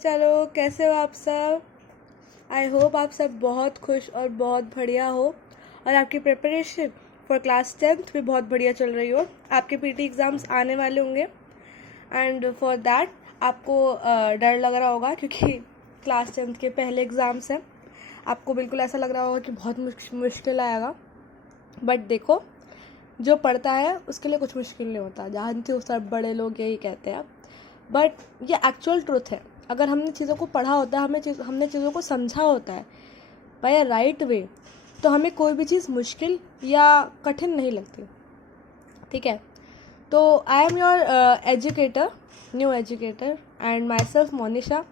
चलो कैसे हो आप सब। आई होप आप सब बहुत खुश और बहुत बढ़िया हो और आपकी प्रिपरेशन फॉर क्लास 10th भी बहुत बढ़िया चल रही हो। आपके पीटी एग्ज़ाम्स आने वाले होंगे एंड फॉर दैट आपको डर लग रहा होगा क्योंकि क्लास 10th के पहले एग्ज़ाम्स हैं। आपको बिल्कुल ऐसा लग रहा होगा कि बहुत मुश्किल आएगा, बट देखो जो पढ़ता है उसके लिए कुछ मुश्किल नहीं होता। जानती हो सब बड़े लोग यही कहते हैं, बट ये एक्चुअल ट्रुथ है। अगर हमने चीज़ों को पढ़ा होता है, हमने चीज़ों को समझा होता है बाय अ राइट वे, तो हमें कोई भी चीज़ मुश्किल या कठिन नहीं लगती। ठीक है, तो I am your educator, new educator and my self Monisha,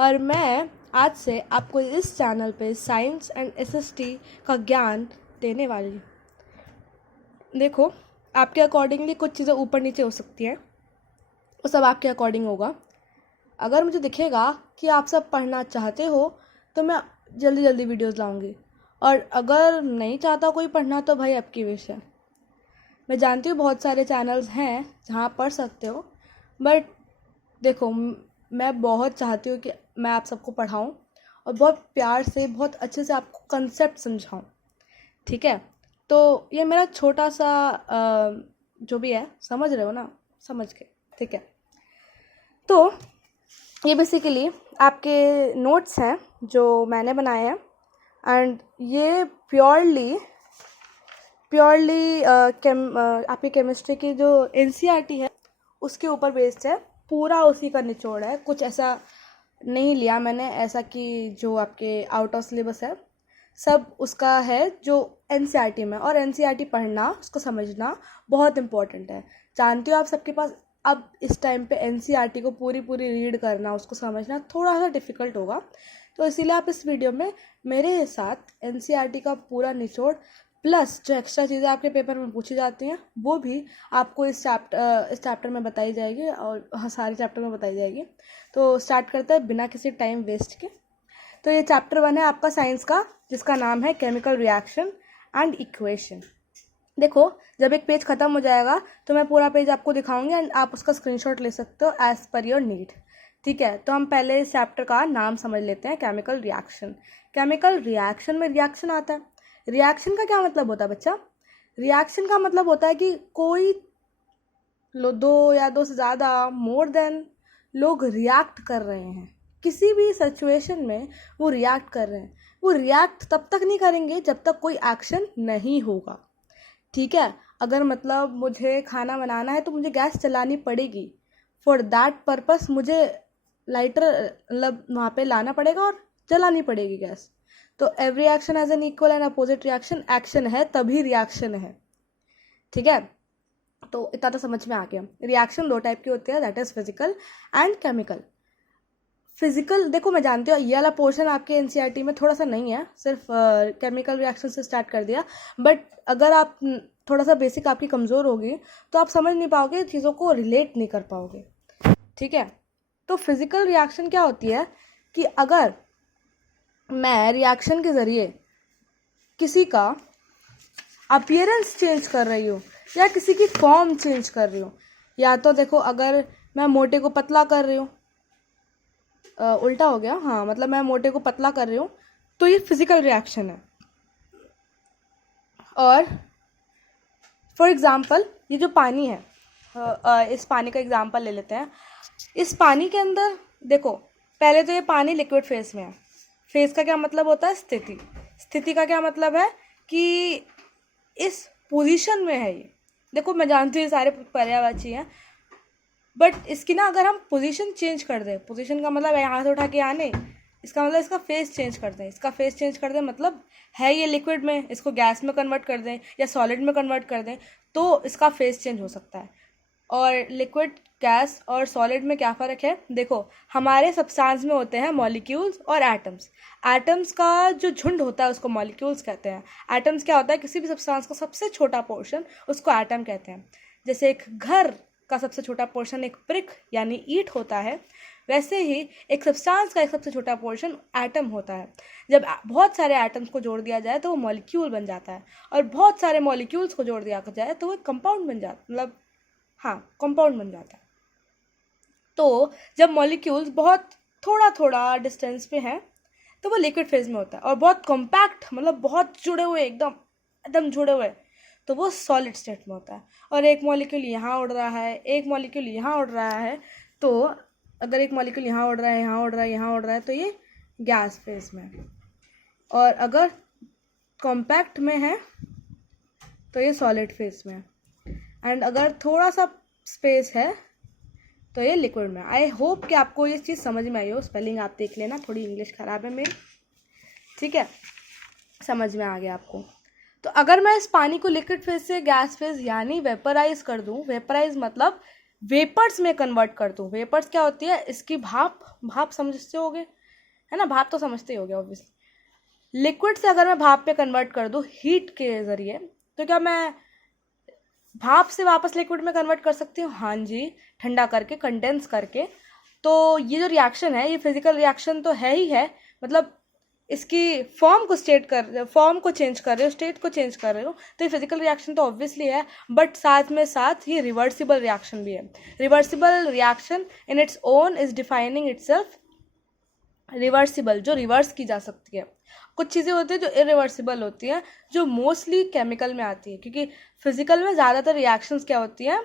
और मैं आज से आपको इस चैनल पे साइंस एंड एसएसटी का ज्ञान देने वाली हूँ। देखो, आपके अकॉर्डिंगली कुछ चीज़ें ऊपर नीचे हो सकती हैं, वो सब आपके अकॉर्डिंग होगा। अगर मुझे दिखेगा कि आप सब पढ़ना चाहते हो तो मैं जल्दी जल्दी वीडियोस लाऊंगी, और अगर नहीं चाहता कोई पढ़ना तो भाई आपकी विश है। मैं जानती हूँ बहुत सारे चैनल्स हैं जहाँ आप पढ़ सकते हो, बट देखो मैं बहुत चाहती हूँ कि मैं आप सबको पढ़ाऊँ और बहुत प्यार से बहुत अच्छे से आपको कंसेप्ट समझाऊँ। ठीक है, तो ये मेरा छोटा सा जो भी है, समझ रहे हो ना, समझ के। ठीक है, तो ये बेसिकली आपके नोट्स हैं जो मैंने बनाए हैं, एंड ये प्योरली आपकी केमिस्ट्री की जो एनसीईआरटी है उसके ऊपर बेस्ड है। पूरा उसी का निचोड़ है, कुछ ऐसा नहीं लिया मैंने ऐसा कि जो आपके आउट ऑफ सिलेबस है, सब उसका है जो एनसीईआरटी में। और एनसीईआरटी पढ़ना, उसको समझना बहुत इम्पोर्टेंट है। जानती हो आप सबके पास अब इस टाइम पे एनसीईआरटी को पूरी रीड करना, उसको समझना थोड़ा सा डिफ़िकल्ट होगा, तो इसीलिए आप इस वीडियो में मेरे साथ एनसीईआरटी का पूरा निचोड़ प्लस जो एक्स्ट्रा चीज़ें आपके पेपर में पूछी जाती हैं वो भी आपको इस चैप्टर में बताई जाएगी, और सारे चैप्टर में बताई जाएगी। तो स्टार्ट करते हैं बिना किसी टाइम वेस्ट के। तो ये चैप्टर 1 है आपका साइंस का, जिसका नाम है केमिकल रिएक्शन एंड इक्वेशन। देखो, जब एक पेज ख़त्म हो जाएगा तो मैं पूरा पेज आपको दिखाऊंगी एंड आप उसका स्क्रीनशॉट ले सकते हो एज़ पर योर नीड। ठीक है, तो हम पहले इस चैप्टर का नाम समझ लेते हैं, केमिकल रिएक्शन। केमिकल रिएक्शन में रिएक्शन आता है। रिएक्शन का क्या मतलब होता है बच्चा? रिएक्शन का मतलब होता है कि कोई दो या दो से ज़्यादा मोर देन लोग रिएक्ट कर रहे हैं किसी भी सिचुएशन में, वो रिएक्ट कर रहे हैं। वो रिएक्ट तब तक नहीं करेंगे जब तक कोई एक्शन नहीं होगा। ठीक है, अगर मतलब मुझे खाना बनाना है तो मुझे गैस चलानी पड़ेगी, फॉर दैट पर्पस मुझे लाइटर मतलब वहाँ पे लाना पड़ेगा और जलानी पड़ेगी गैस। तो every action has an equal and opposite reaction, action है तभी रिएक्शन है। ठीक है, तो इतना तो समझ में आ गया। रिएक्शन दो टाइप की होती है, that is physical and chemical. Physical, देखो मैं जानती हूँ ये वाला पोर्शन आपके एनसीईआरटी में थोड़ा सा नहीं है, सिर्फ केमिकल रिएक्शन से स्टार्ट कर दिया, बट अगर आप थोड़ा सा बेसिक आपकी कमज़ोर होगी तो आप समझ नहीं पाओगे, चीज़ों को रिलेट नहीं कर पाओगे। ठीक है, तो फिजिकल रिएक्शन क्या होती है कि अगर मैं रिएक्शन के ज़रिए किसी का अपीयरेंस चेंज कर रही हूँ या किसी की फॉर्म चेंज कर रही हूँ, या तो देखो अगर मैं मोटे को पतला कर रही हूँ, उल्टा हो गया, हाँ मतलब मैं मोटे को पतला कर रही हूँ, तो ये फिजिकल रिएक्शन है। और फॉर एग्जांपल ये जो पानी है, इस पानी का एग्जांपल ले लेते हैं। इस पानी के अंदर देखो, पहले तो ये पानी लिक्विड फेस में है। फेस का क्या मतलब होता है? स्थिति। स्थिति का क्या मतलब है कि इस पोजीशन में है ये। देखो मैं जानती हूँ ये सारे पर्यायवाची हैं, बट इसकी ना अगर हम पोजीशन चेंज कर दें, पोजीशन का मतलब यहाँ से उठा के आने, इसका मतलब इसका फेस चेंज कर दें। इसका फेस चेंज कर दें मतलब है ये लिक्विड में, इसको गैस में कन्वर्ट कर दें या सॉलिड में कन्वर्ट कर दें तो इसका फेस चेंज हो सकता है। और लिक्विड, गैस और सॉलिड में क्या फ़र्क है? देखो, हमारे सब्सटेंस में होते हैं मॉलिक्यूल्स और एटम्स। एटम्स का जो झुंड होता है उसको मॉलिक्यूल्स कहते हैं। एटम्स क्या होता है? किसी भी सब्सटेंस का सबसे छोटा पोर्शन, उसको एटम कहते हैं। जैसे एक घर का सबसे छोटा पोर्शन एक ब्रिक यानी ईंट होता है, वैसे ही एक सब्सटेंस का एक सबसे छोटा पोर्शन एटम होता है। जब बहुत सारे एटम्स को जोड़ दिया जाए तो वो मॉलिक्यूल बन जाता है, और बहुत सारे मॉलिक्यूल्स को जोड़ दिया जाए तो वो कंपाउंड बन जाता, मतलब हाँ कंपाउंड बन जाता है। तो जब मॉलिक्यूल्स बहुत थोड़ा थोड़ा डिस्टेंस पे है तो वो लिक्विड फेज में होता है, और बहुत कॉम्पैक्ट मतलब बहुत जुड़े हुए एकदम एकदम जुड़े हुए तो वो सॉलिड स्टेट में होता है। और एक मॉलिक्यूल यहाँ उड़ रहा है, एक मॉलिक्यूल यहाँ उड़ रहा है, तो अगर एक मॉलिक्यूल यहाँ उड़ रहा है, यहाँ उड़ रहा है, यहाँ उड़ रहा है, तो ये गैस फेज में है। और अगर कॉम्पैक्ट में है तो ये सॉलिड फेज में है। एंड अगर थोड़ा सा स्पेस है तो ये लिक्विड में। आई होप कि आपको ये चीज़ समझ में आई हो। स्पेलिंग आप देख लेना, थोड़ी इंग्लिश ख़राब है मेरी, ठीक है, समझ में आ गया आपको। तो अगर मैं इस पानी को लिक्विड फेज से गैस फेज यानी वेपराइज कर दूं, वेपराइज मतलब वेपर्स में कन्वर्ट कर दूं। वेपर्स क्या होती है, इसकी भाप, भाप समझते होगे है ना, भाप तो समझते ही होगे ऑब्वियसली। लिक्विड से अगर मैं भाप में कन्वर्ट कर दूं हीट के ज़रिए, तो क्या मैं भाप से वापस लिक्विड में कन्वर्ट कर सकती हूँ? हाँ जी, ठंडा करके, कंडेंस करके। तो ये जो रिएक्शन है ये फिजिकल रिएक्शन तो है ही है, मतलब इसकी फॉर्म को चेंज कर रहे हो, स्टेट को चेंज कर रहे हो, तो ये फिजिकल रिएक्शन तो ऑब्वियसली है, बट साथ में साथ ये रिवर्सिबल रिएक्शन भी है। Reversible reaction in its own is defining itself reversible, जो रिवर्स की जा सकती है। कुछ चीज़ें होती है जो इरिवर्सिबल होती हैं, जो मोस्टली केमिकल में आती है, क्योंकि फिजिकल में ज़्यादातर रिएक्शंस क्या होती हैं,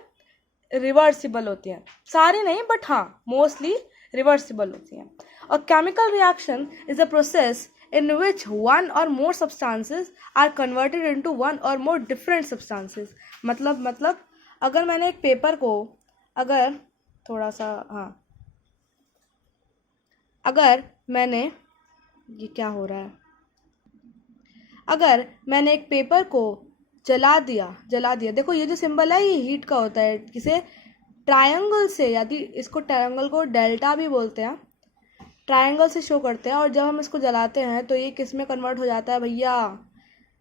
रिवर्सिबल होती हैं। सारी नहीं, बट हाँ मोस्टली रिवर्सिबल होती हैं। और chemical reaction is a process in which one or more substances are converted into one or more different substances। मतलब अगर मैंने एक पेपर को, अगर थोड़ा सा अगर मैंने, ये क्या हो रहा है, अगर मैंने एक पेपर को जला दिया, देखो ये जो सिंबल है ये हीट का होता है। किसे, ट्रायंगल से, यदि इसको ट्रायंगल को डेल्टा भी बोलते हैं, ट्रायंगल से शो करते हैं। और जब हम इसको जलाते हैं तो ये किस में कन्वर्ट हो जाता है भैया,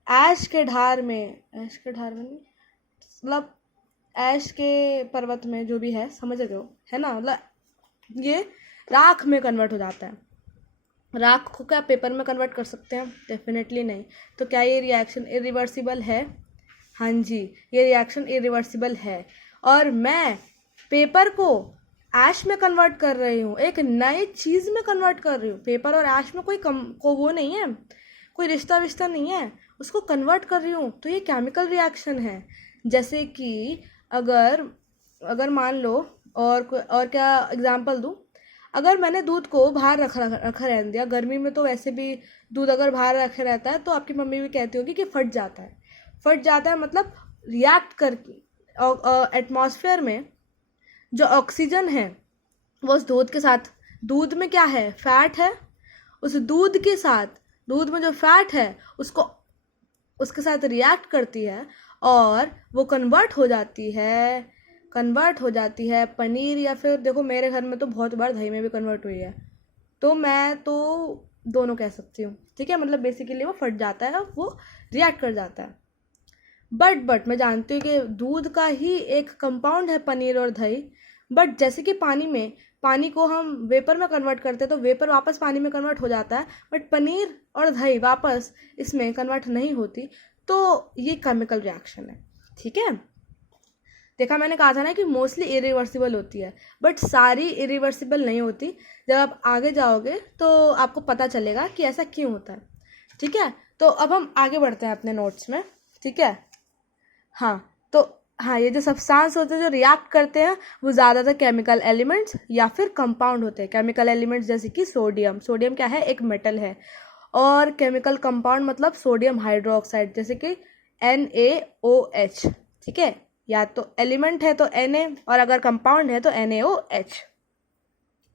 ऐश के ढार में, ऐश के ढार में नहीं, मतलब ऐश के पर्वत में, जो भी है समझ रहे हो है ना, मतलब ये राख में कन्वर्ट हो जाता है। राख को क्या पेपर में कन्वर्ट कर सकते हैं? डेफिनेटली नहीं। तो क्या ये रिएक्शन इरिवर्सिबल है? हाँ जी, ये रिएक्शन इरिवर्सिबल है। और मैं पेपर को ऐश में कन्वर्ट कर रही हूँ, एक नई चीज़ में कन्वर्ट कर रही हूँ। पेपर और ऐश में कोई वो नहीं है, कोई रिश्ता नहीं है, उसको कन्वर्ट कर रही हूँ, तो ये केमिकल रिएक्शन है। जैसे कि अगर मान लो, और क्या एग्जांपल दूँ, अगर मैंने दूध को बाहर रखा रहने दिया, गर्मी में तो वैसे भी दूध अगर बाहर रखे रहता है तो आपकी मम्मी भी कहती होगी कि फट जाता है, मतलब रिएक्ट करके एटमॉस्फेयर में जो ऑक्सीजन है वो उस दूध के साथ, दूध में क्या है, फैट है, उस दूध के साथ, दूध में जो फैट है उसको उसके साथ रिएक्ट करती है और वो कन्वर्ट हो जाती है पनीर, या फिर देखो मेरे घर में तो बहुत बार दही में भी कन्वर्ट हुई है, तो मैं तो दोनों कह सकती हूँ, ठीक है। मतलब बेसिकली वो फट जाता है, वो रिएक्ट कर जाता है। बट मैं जानती हूँ कि दूध का ही एक कंपाउंड है पनीर और दही, बट जैसे कि पानी को हम वेपर में कन्वर्ट करते हैं तो वेपर वापस पानी में कन्वर्ट हो जाता है, बट पनीर और दही वापस इसमें कन्वर्ट नहीं होती, तो ये केमिकल रिएक्शन है, ठीक है। देखा, मैंने कहा था ना कि मोस्टली इरिवर्सिबल होती है, बट सारी इरिवर्सिबल नहीं होती। जब आप आगे जाओगे तो आपको पता चलेगा कि ऐसा क्यों होता है, ठीक है। तो अब हम आगे बढ़ते हैं अपने नोट्स में, ठीक है। हाँ, ये जो सब्सटेंस होते हैं जो रिएक्ट करते हैं वो ज़्यादातर केमिकल एलिमेंट्स या फिर कंपाउंड होते हैं। केमिकल एलिमेंट्स जैसे कि सोडियम क्या है, एक मेटल है। और केमिकल कंपाउंड मतलब सोडियम हाइड्रोक्साइड, जैसे कि NaOH, ठीक है। या तो एलिमेंट है तो Na, और अगर कंपाउंड है तो NaOH,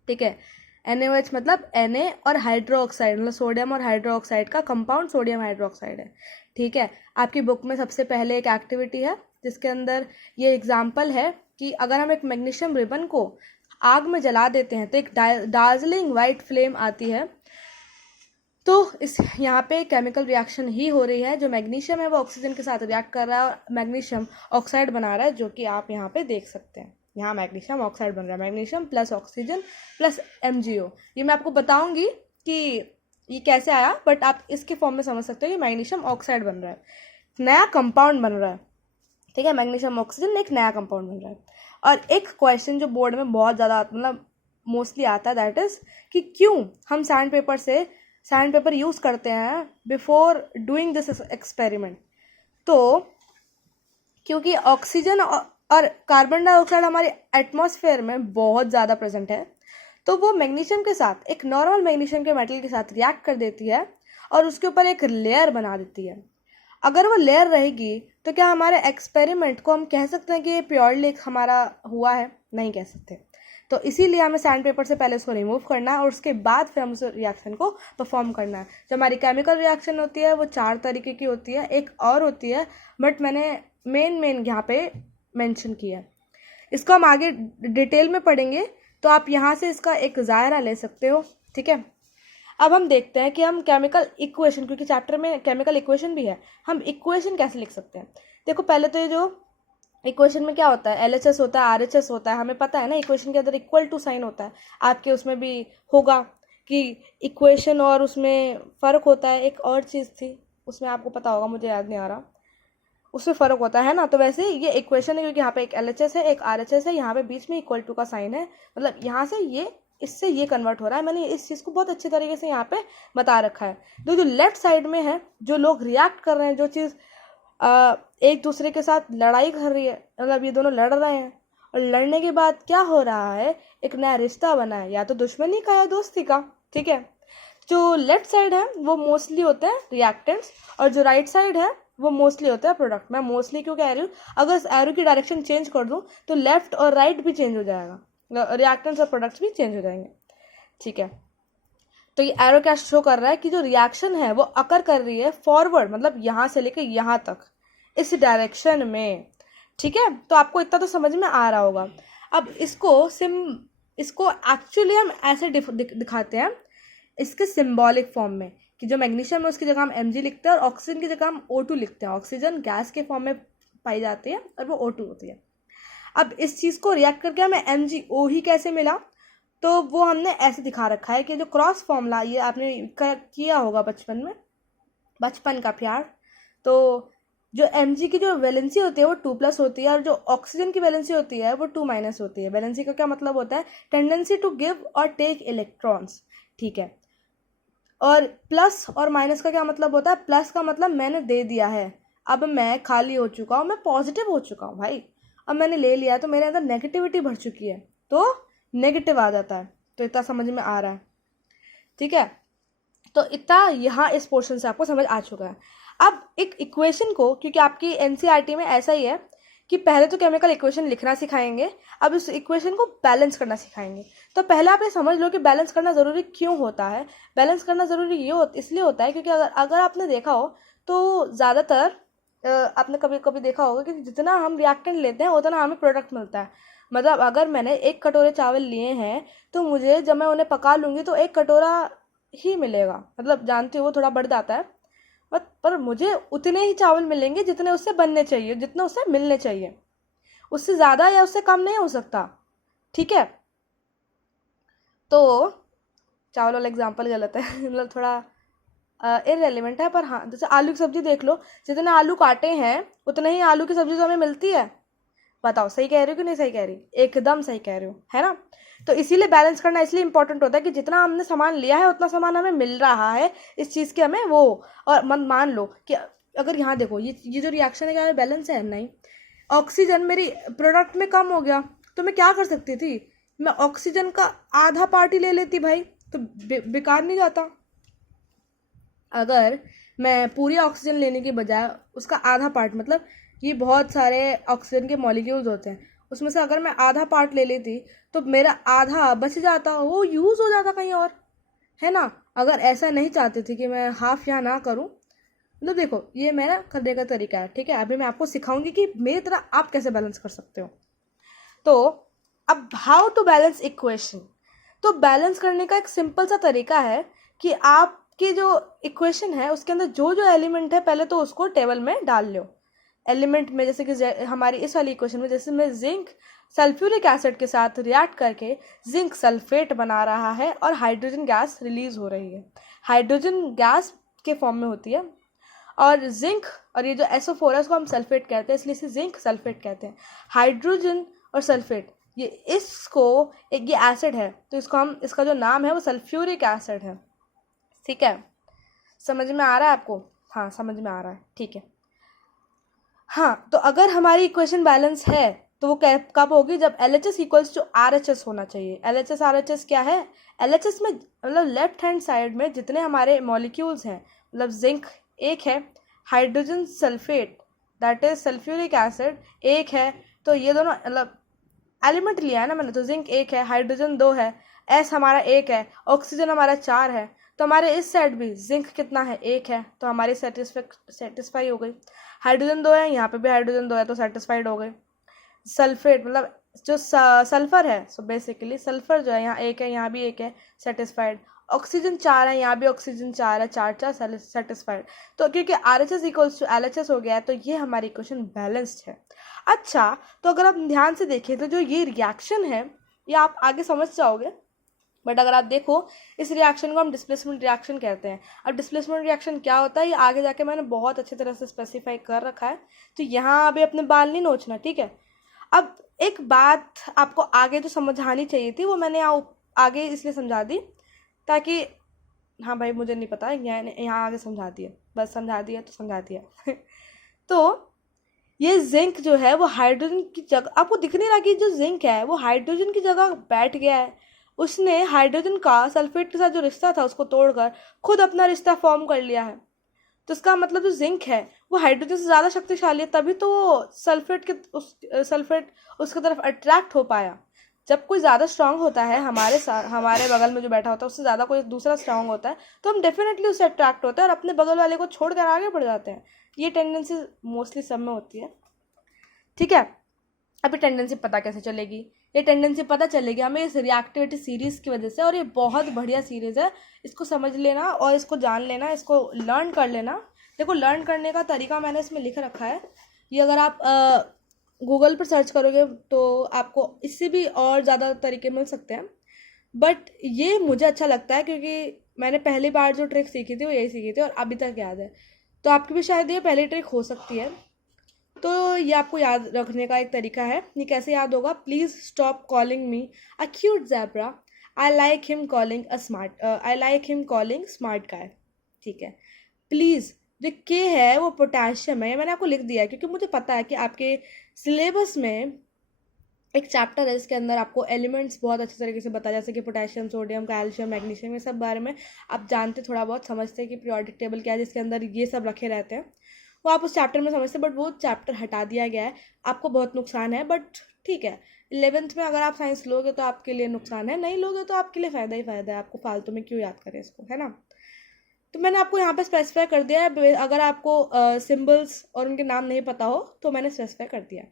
ठीक है। NaOH मतलब Na और हाइड्रोक्साइड, मतलब सोडियम और हाइड्रोक्साइड का कंपाउंड सोडियम हाइड्रोक्साइड है, ठीक है। आपकी बुक में सबसे पहले एक एक्टिविटी है जिसके अंदर ये एग्जाम्पल है कि अगर हम एक मैग्नीशियम रिबन को आग में जला देते हैं तो एक डार्जलिंग वाइट फ्लेम आती है। तो इस यहाँ पे केमिकल रिएक्शन ही हो रही है, जो मैग्नीशियम है वो ऑक्सीजन के साथ रिएक्ट कर रहा है और मैग्नीशियम ऑक्साइड बना रहा है, जो कि आप यहाँ पे देख सकते हैं। यहाँ मैग्नीशियम ऑक्साइड बन रहा है, magnesium plus oxygen plus MgO। ये मैं आपको बताऊंगी कि ये कैसे आया, बट आप इसके फॉर्म में समझ सकते हो कि मैग्नीशियम ऑक्साइड बन रहा है, नया कंपाउंड बन रहा है, ठीक है। मैग्नीशियम ऑक्सीजन एक नया कंपाउंड बन रहा है। और एक क्वेश्चन जो बोर्ड में बहुत ज़्यादा मतलब मोस्टली आता है, दैट इज़ कि क्यों हम सैंड पेपर यूज़ करते हैं बिफोर डूइंग दिस एक्सपेरिमेंट। तो क्योंकि ऑक्सीजन और कार्बन डाइऑक्साइड हमारे एटमॉस्फेयर में बहुत ज़्यादा प्रेजेंट है, तो वो मैग्नीशियम के साथ, एक नॉर्मल मैग्नीशियम के मेटल के साथ रिएक्ट कर देती है और उसके ऊपर एक लेयर बना देती है। अगर वो लेयर रहेगी तो क्या हमारे एक्सपेरिमेंट को हम कह सकते हैं कि ये प्योरली हमारा हुआ है? नहीं कह सकते। तो इसीलिए हमें सैंड पेपर से पहले उसको रिमूव करना है और उसके बाद फिर हम उस रिएक्शन को परफॉर्म करना है। जो हमारी केमिकल रिएक्शन होती है वो 4 तरीके की होती है, एक और होती है बट मैंने मेन यहाँ पे मेंशन किया है। इसको हम आगे डिटेल में पढ़ेंगे, तो आप यहाँ से इसका एक ज़ायरा ले सकते हो, ठीक है। अब हम देखते हैं कि हम केमिकल इक्वेशन, क्योंकि चैप्टर में केमिकल इक्वेशन भी है, हम इक्वेशन कैसे लिख सकते हैं। देखो पहले तो ये जो इक्वेशन में क्या होता है, LHS होता है, RHS होता है, हमें पता है ना। इक्वेशन के अंदर इक्वल टू साइन होता है, आपके उसमें भी होगा कि इक्वेशन और उसमें फ़र्क होता है। एक और चीज़ थी उसमें, आपको पता होगा, मुझे याद नहीं आ रहा, उसमें फ़र्क होता है ना। तो वैसे ये इक्वेशन है, क्योंकि यहाँ पे एक LHS है, एक RHS है, यहाँ पे बीच में इक्वल टू का साइन है, मतलब यहाँ से ये इससे ये कन्वर्ट हो रहा है। मैंने इस चीज़ को बहुत अच्छे तरीके से यहाँ पे बता रखा है। तो जो लेफ्ट साइड में है, जो लोग रिएक्ट कर रहे हैं, जो चीज़ एक दूसरे के साथ लड़ाई कर रही है, मतलब ये दोनों लड़ रहे हैं, और लड़ने के बाद क्या हो रहा है, एक नया रिश्ता बना है, या तो दुश्मनी का या दोस्ती का, ठीक है। जो लेफ्ट साइड है वो मोस्टली होते हैं रिएक्टेंट्स, और जो राइट साइड है वो मोस्टली होता है प्रोडक्ट। मैं मोस्टली क्यों कह रही हूँ, अगर इस एरो की डायरेक्शन चेंज कर दूँ तो लेफ्ट और राइट भी चेंज हो जाएगा, रिएक्टेंट्स और प्रोडक्ट्स भी चेंज हो जाएंगे, ठीक है। तो ये एरो क्या शो कर रहा है कि जो रिएक्शन है वो अकर कर रही है फॉरवर्ड, मतलब यहाँ से लेकर यहाँ तक, इस डायरेक्शन में, ठीक है। तो आपको इतना तो समझ में आ रहा होगा। अब इसको एक्चुअली हम ऐसे दिखाते हैं, इसके सिंबॉलिक फॉर्म में, कि जो मैग्नीशियम है उसकी जगह हम Mg लिखते हैं और ऑक्सीजन की जगह हम O2 लिखते हैं। ऑक्सीजन गैस के फॉर्म में पाई जाती है और वो O2 होती है। अब इस चीज़ को रिएक्ट करके हमें MgO ही कैसे मिला, तो वो हमने ऐसे दिखा रखा है कि जो क्रॉस फॉर्मूला, ये आपने किया होगा बचपन का प्यार। तो जो Mg की जो वैलेंसी होती है वो 2+ होती है, और जो ऑक्सीजन की वैलेंसी होती है वो 2- होती है। वैलेंसी का क्या मतलब होता है, टेंडेंसी टू गिव और टेक इलेक्ट्रॉन्स, ठीक है। और प्लस और माइनस का क्या मतलब होता है, प्लस का मतलब मैंने दे दिया है, अब मैं खाली हो चुका हूँ, मैं पॉजिटिव हो चुका हूँ भाई, अब मैंने ले लिया है, तो मेरे अंदर नेगेटिविटी भर चुकी है, तो नेगेटिव आ जाता है। तो इतना समझ में आ रहा है, ठीक है। तो इतना यहाँ इस पोर्शन से आपको समझ आ चुका है। अब एक इक्वेशन को, क्योंकि आपकी NCERT में ऐसा ही है कि पहले तो केमिकल इक्वेशन लिखना सिखाएंगे, अब इस इक्वेशन को बैलेंस करना सिखाएंगे। तो पहले आप ये समझ लो कि बैलेंस करना ज़रूरी क्यों होता है। बैलेंस करना ज़रूरी इसलिए होता है क्योंकि अगर आपने देखा हो तो ज़्यादातर आपने कभी कभी देखा होगा कि जितना हम रिएक्टेंट लेते हैं उतना हमें प्रोडक्ट मिलता है। मतलब अगर मैंने 1 कटोरे चावल लिए हैं तो मुझे जब मैं उन्हें पका लूँगी तो 1 कटोरा ही मिलेगा, मतलब जानते हो वो थोड़ा बढ़ जाता है, पर मुझे उतने ही चावल मिलेंगे जितने उससे बनने चाहिए, जितने उससे मिलने चाहिए, उससे ज़्यादा या उससे कम नहीं हो सकता, ठीक है। तो चावल वाला एग्जाम्पल गलत है मतलब थोड़ा इररेलेवेंट है, पर हाँ, जैसे आलू की सब्जी देख लो, जितने आलू काटे हैं उतने ही आलू की सब्जी तो हमें मिलती है। बताओ सही कह रही हो कि नहीं सही कह रही, एकदम सही कह रही हो, है ना। तो इसीलिए बैलेंस करना इसलिए इंपॉर्टेंट होता है कि जितना हमने सामान लिया है उतना सामान हमें मिल रहा है, इस चीज़ के हमें वो, और मान लो कि अगर यहाँ देखो ये जो रिएक्शन है क्या बैलेंस है, नहीं। ऑक्सीजन मेरी प्रोडक्ट में कम हो गया तो मैं क्या कर सकती थी, मैं ऑक्सीजन का आधा पार्ट ही ले लेती भाई, तो बेकार नहीं जाता। अगर मैं पूरी ऑक्सीजन लेने के बजाय उसका आधा पार्ट, मतलब ये बहुत सारे ऑक्सीजन के मॉलिक्यूल्स होते हैं, उसमें से अगर मैं आधा पार्ट ले लेती तो मेरा आधा बच जाता, वो यूज़ हो जाता कहीं और, है ना। अगर ऐसा नहीं चाहती थी कि मैं हाफ यहाँ ना करूँ, मतलब देखो ये मेरा करने का तरीका है, ठीक है। अभी मैं आपको सिखाऊंगी कि मेरी तरह आप कैसे बैलेंस कर सकते हो। तो अब हाउ टू बैलेंस इक्वेशन, तो बैलेंस करने का एक सिंपल सा तरीका है कि आपकी जो इक्वेशन है उसके अंदर जो जो एलिमेंट है पहले तो उसको टेबल में डाल लो। एलिमेंट में जैसे कि हमारी इस वाली इक्वेशन में जैसे मैं जिंक सल्फ्यूरिक एसिड के साथ रिएक्ट करके जिंक सल्फेट बना रहा है और हाइड्रोजन गैस रिलीज हो रही है, हाइड्रोजन गैस के फॉर्म में होती है। और जिंक और ये जो SO4 है उसको हम सल्फेट कहते हैं, इसलिए इसे जिंक सल्फेट कहते हैं। हाइड्रोजन और सल्फेट ये इसको एक ये एसिड है तो इसको हम इसका जो नाम है वो सल्फ्यूरिक एसिड है। ठीक है, समझ में आ रहा है आपको? हाँ समझ में आ रहा है, ठीक है। हाँ, तो अगर हमारी इक्वेशन बैलेंस है तो वो कब होगी? जब LHS इक्वल्स टू RHS होना चाहिए। LHS RHS क्या है? LHS में मतलब लेफ्ट हैंड साइड में जितने हमारे मॉलिक्यूल्स हैं, मतलब जिंक एक है, hydrogen sulphate that is sulphuric acid एक है, तो ये दोनों मतलब एलिमेंट लिया है ना मैंने, तो जिंक एक है, हाइड्रोजन दो है, एस हमारा एक है, ऑक्सीजन हमारा चार है, तो हमारे इस साइड भी जिंक कितना है? एक है, तो हमारी सेटिस्फाई हो गई। हाइड्रोजन दो है, यहाँ पे भी हाइड्रोजन दो है, तो सेटिस्फाइड हो गई। सल्फेट मतलब जो सल्फर है, सो बेसिकली सल्फर जो है यहाँ एक है, यहाँ भी एक है, सेटिस्फाइड। ऑक्सीजन चार है, यहाँ भी ऑक्सीजन चार है, चार चार सेटिस्फाइड। तो क्योंकि RHS इक्वल्स टू LHS हो गया है तो ये हमारी इक्वेशन बैलेंस्ड है। अच्छा, तो अगर आप ध्यान से देखें तो जो ये रिएक्शन है ये आप आगे समझ जाओगे, बट अगर आप देखो इस रिएक्शन को हम डिस्प्लेसमेंट रिएक्शन कहते हैं। अब डिस्प्लेसमेंट रिएक्शन क्या होता है ये आगे जाके मैंने बहुत अच्छी तरह से स्पेसिफाई कर रखा है, तो यहाँ अभी अपने बाल नहीं नोचना, ठीक है। अब एक बात आपको आगे जो समझानी चाहिए थी वो मैंने आगे इसलिए समझा दी ताकि, हाँ भाई मुझे नहीं पता, यहाँ आगे समझा दिया, बस समझा दिया तो समझा दिया तो ये जिंक जो है वो हाइड्रोजन की जगह, आपको दिख नहीं रहा कि जो जिंक है वो हाइड्रोजन की जगह बैठ गया है। उसने हाइड्रोजन का सल्फेट के साथ जो रिश्ता था उसको तोड़कर खुद अपना रिश्ता फॉर्म कर लिया है। तो इसका मतलब जो जिंक है वो हाइड्रोजन से ज़्यादा शक्तिशाली है, तभी तो वो सल्फेट उसकी तरफ अट्रैक्ट हो पाया। जब कोई ज़्यादा स्ट्रांग होता है, हमारे बगल में जो बैठा होता है उससे ज़्यादा कोई दूसरा स्ट्रांग होता है, तो हम डेफिनेटली उससे अट्रैक्ट होते हैं और अपने बगल वाले को छोड़कर आगे बढ़ जाते हैं। ये टेंडेंसी मोस्टली सब में होती है, ठीक है। अभी टेंडेंसी पता कैसे चलेगी? ये टेंडेंसी पता चलेगी हमें इस रिएक्टिविटी सीरीज़ की वजह से, और ये बहुत बढ़िया सीरीज़ है, इसको समझ लेना और इसको जान लेना, इसको लर्न कर लेना। देखो लर्न करने का तरीका मैंने इसमें लिख रखा है, ये अगर आप गूगल पर सर्च करोगे तो आपको इससे भी और ज़्यादा तरीके मिल सकते हैं, बट ये मुझे अच्छा लगता है क्योंकि मैंने पहली बार जो ट्रिक सीखी थी वो यही सीखी थी और अभी तक याद है। तो आपकी भी शायद ये पहली ट्रिक हो सकती है, तो ये आपको याद रखने का एक तरीका है। ये कैसे याद होगा? Please stop calling me a cute zebra, I like him calling smart guy. ठीक है, प्लीज़ जो के है वो पोटेशियम है, ये मैंने आपको लिख दिया है क्योंकि मुझे पता है कि आपके सिलेबस में एक चैप्टर है इसके अंदर आपको एलिमेंट्स बहुत अच्छे तरीके से बताया, जैसे कि पोटेशियम, सोडियम, कैल्शियम, मैग्नीशियम, ये सब बारे में आप जानते थोड़ा बहुत समझते हैं कि पीरियोडिक टेबल क्या है जिसके अंदर ये सब रखे रहते हैं, वो आप उस चैप्टर में समझते हैं, बट वो चैप्टर हटा दिया गया है। आपको बहुत नुकसान है, बट ठीक है, 11th में अगर आप साइंस लोगे तो आपके लिए नुकसान है, नहीं लोगे तो आपके लिए फ़ायदा ही फ़ायदा है, आपको फालतू में क्यों याद करें इसको, है ना। तो मैंने आपको यहाँ पे स्पेसिफाई कर दिया है, अगर आपको सिम्बल्स और उनके नाम नहीं पता हो तो मैंने स्पेसिफाई कर दिया है।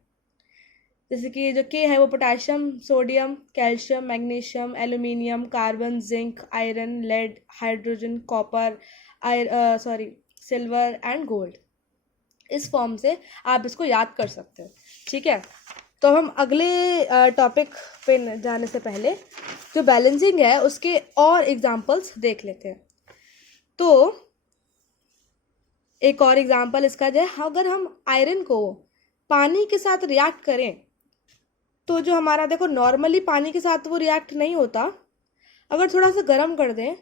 जैसे कि जो के है वो potassium, sodium, calcium, magnesium, aluminium, carbon, zinc, iron, lead, hydrogen, copper, silver and gold. इस फॉर्म से आप इसको याद कर सकते हैं, ठीक है। तो हम अगले टॉपिक पे जाने से पहले जो बैलेंसिंग है उसके और एग्जांपल्स देख लेते हैं। तो एक और एग्जांपल इसका जो है, अगर हम आयरन को पानी के साथ रिएक्ट करें तो जो हमारा, देखो नॉर्मली पानी के साथ वो रिएक्ट नहीं होता, अगर थोड़ा सा गर्म कर दें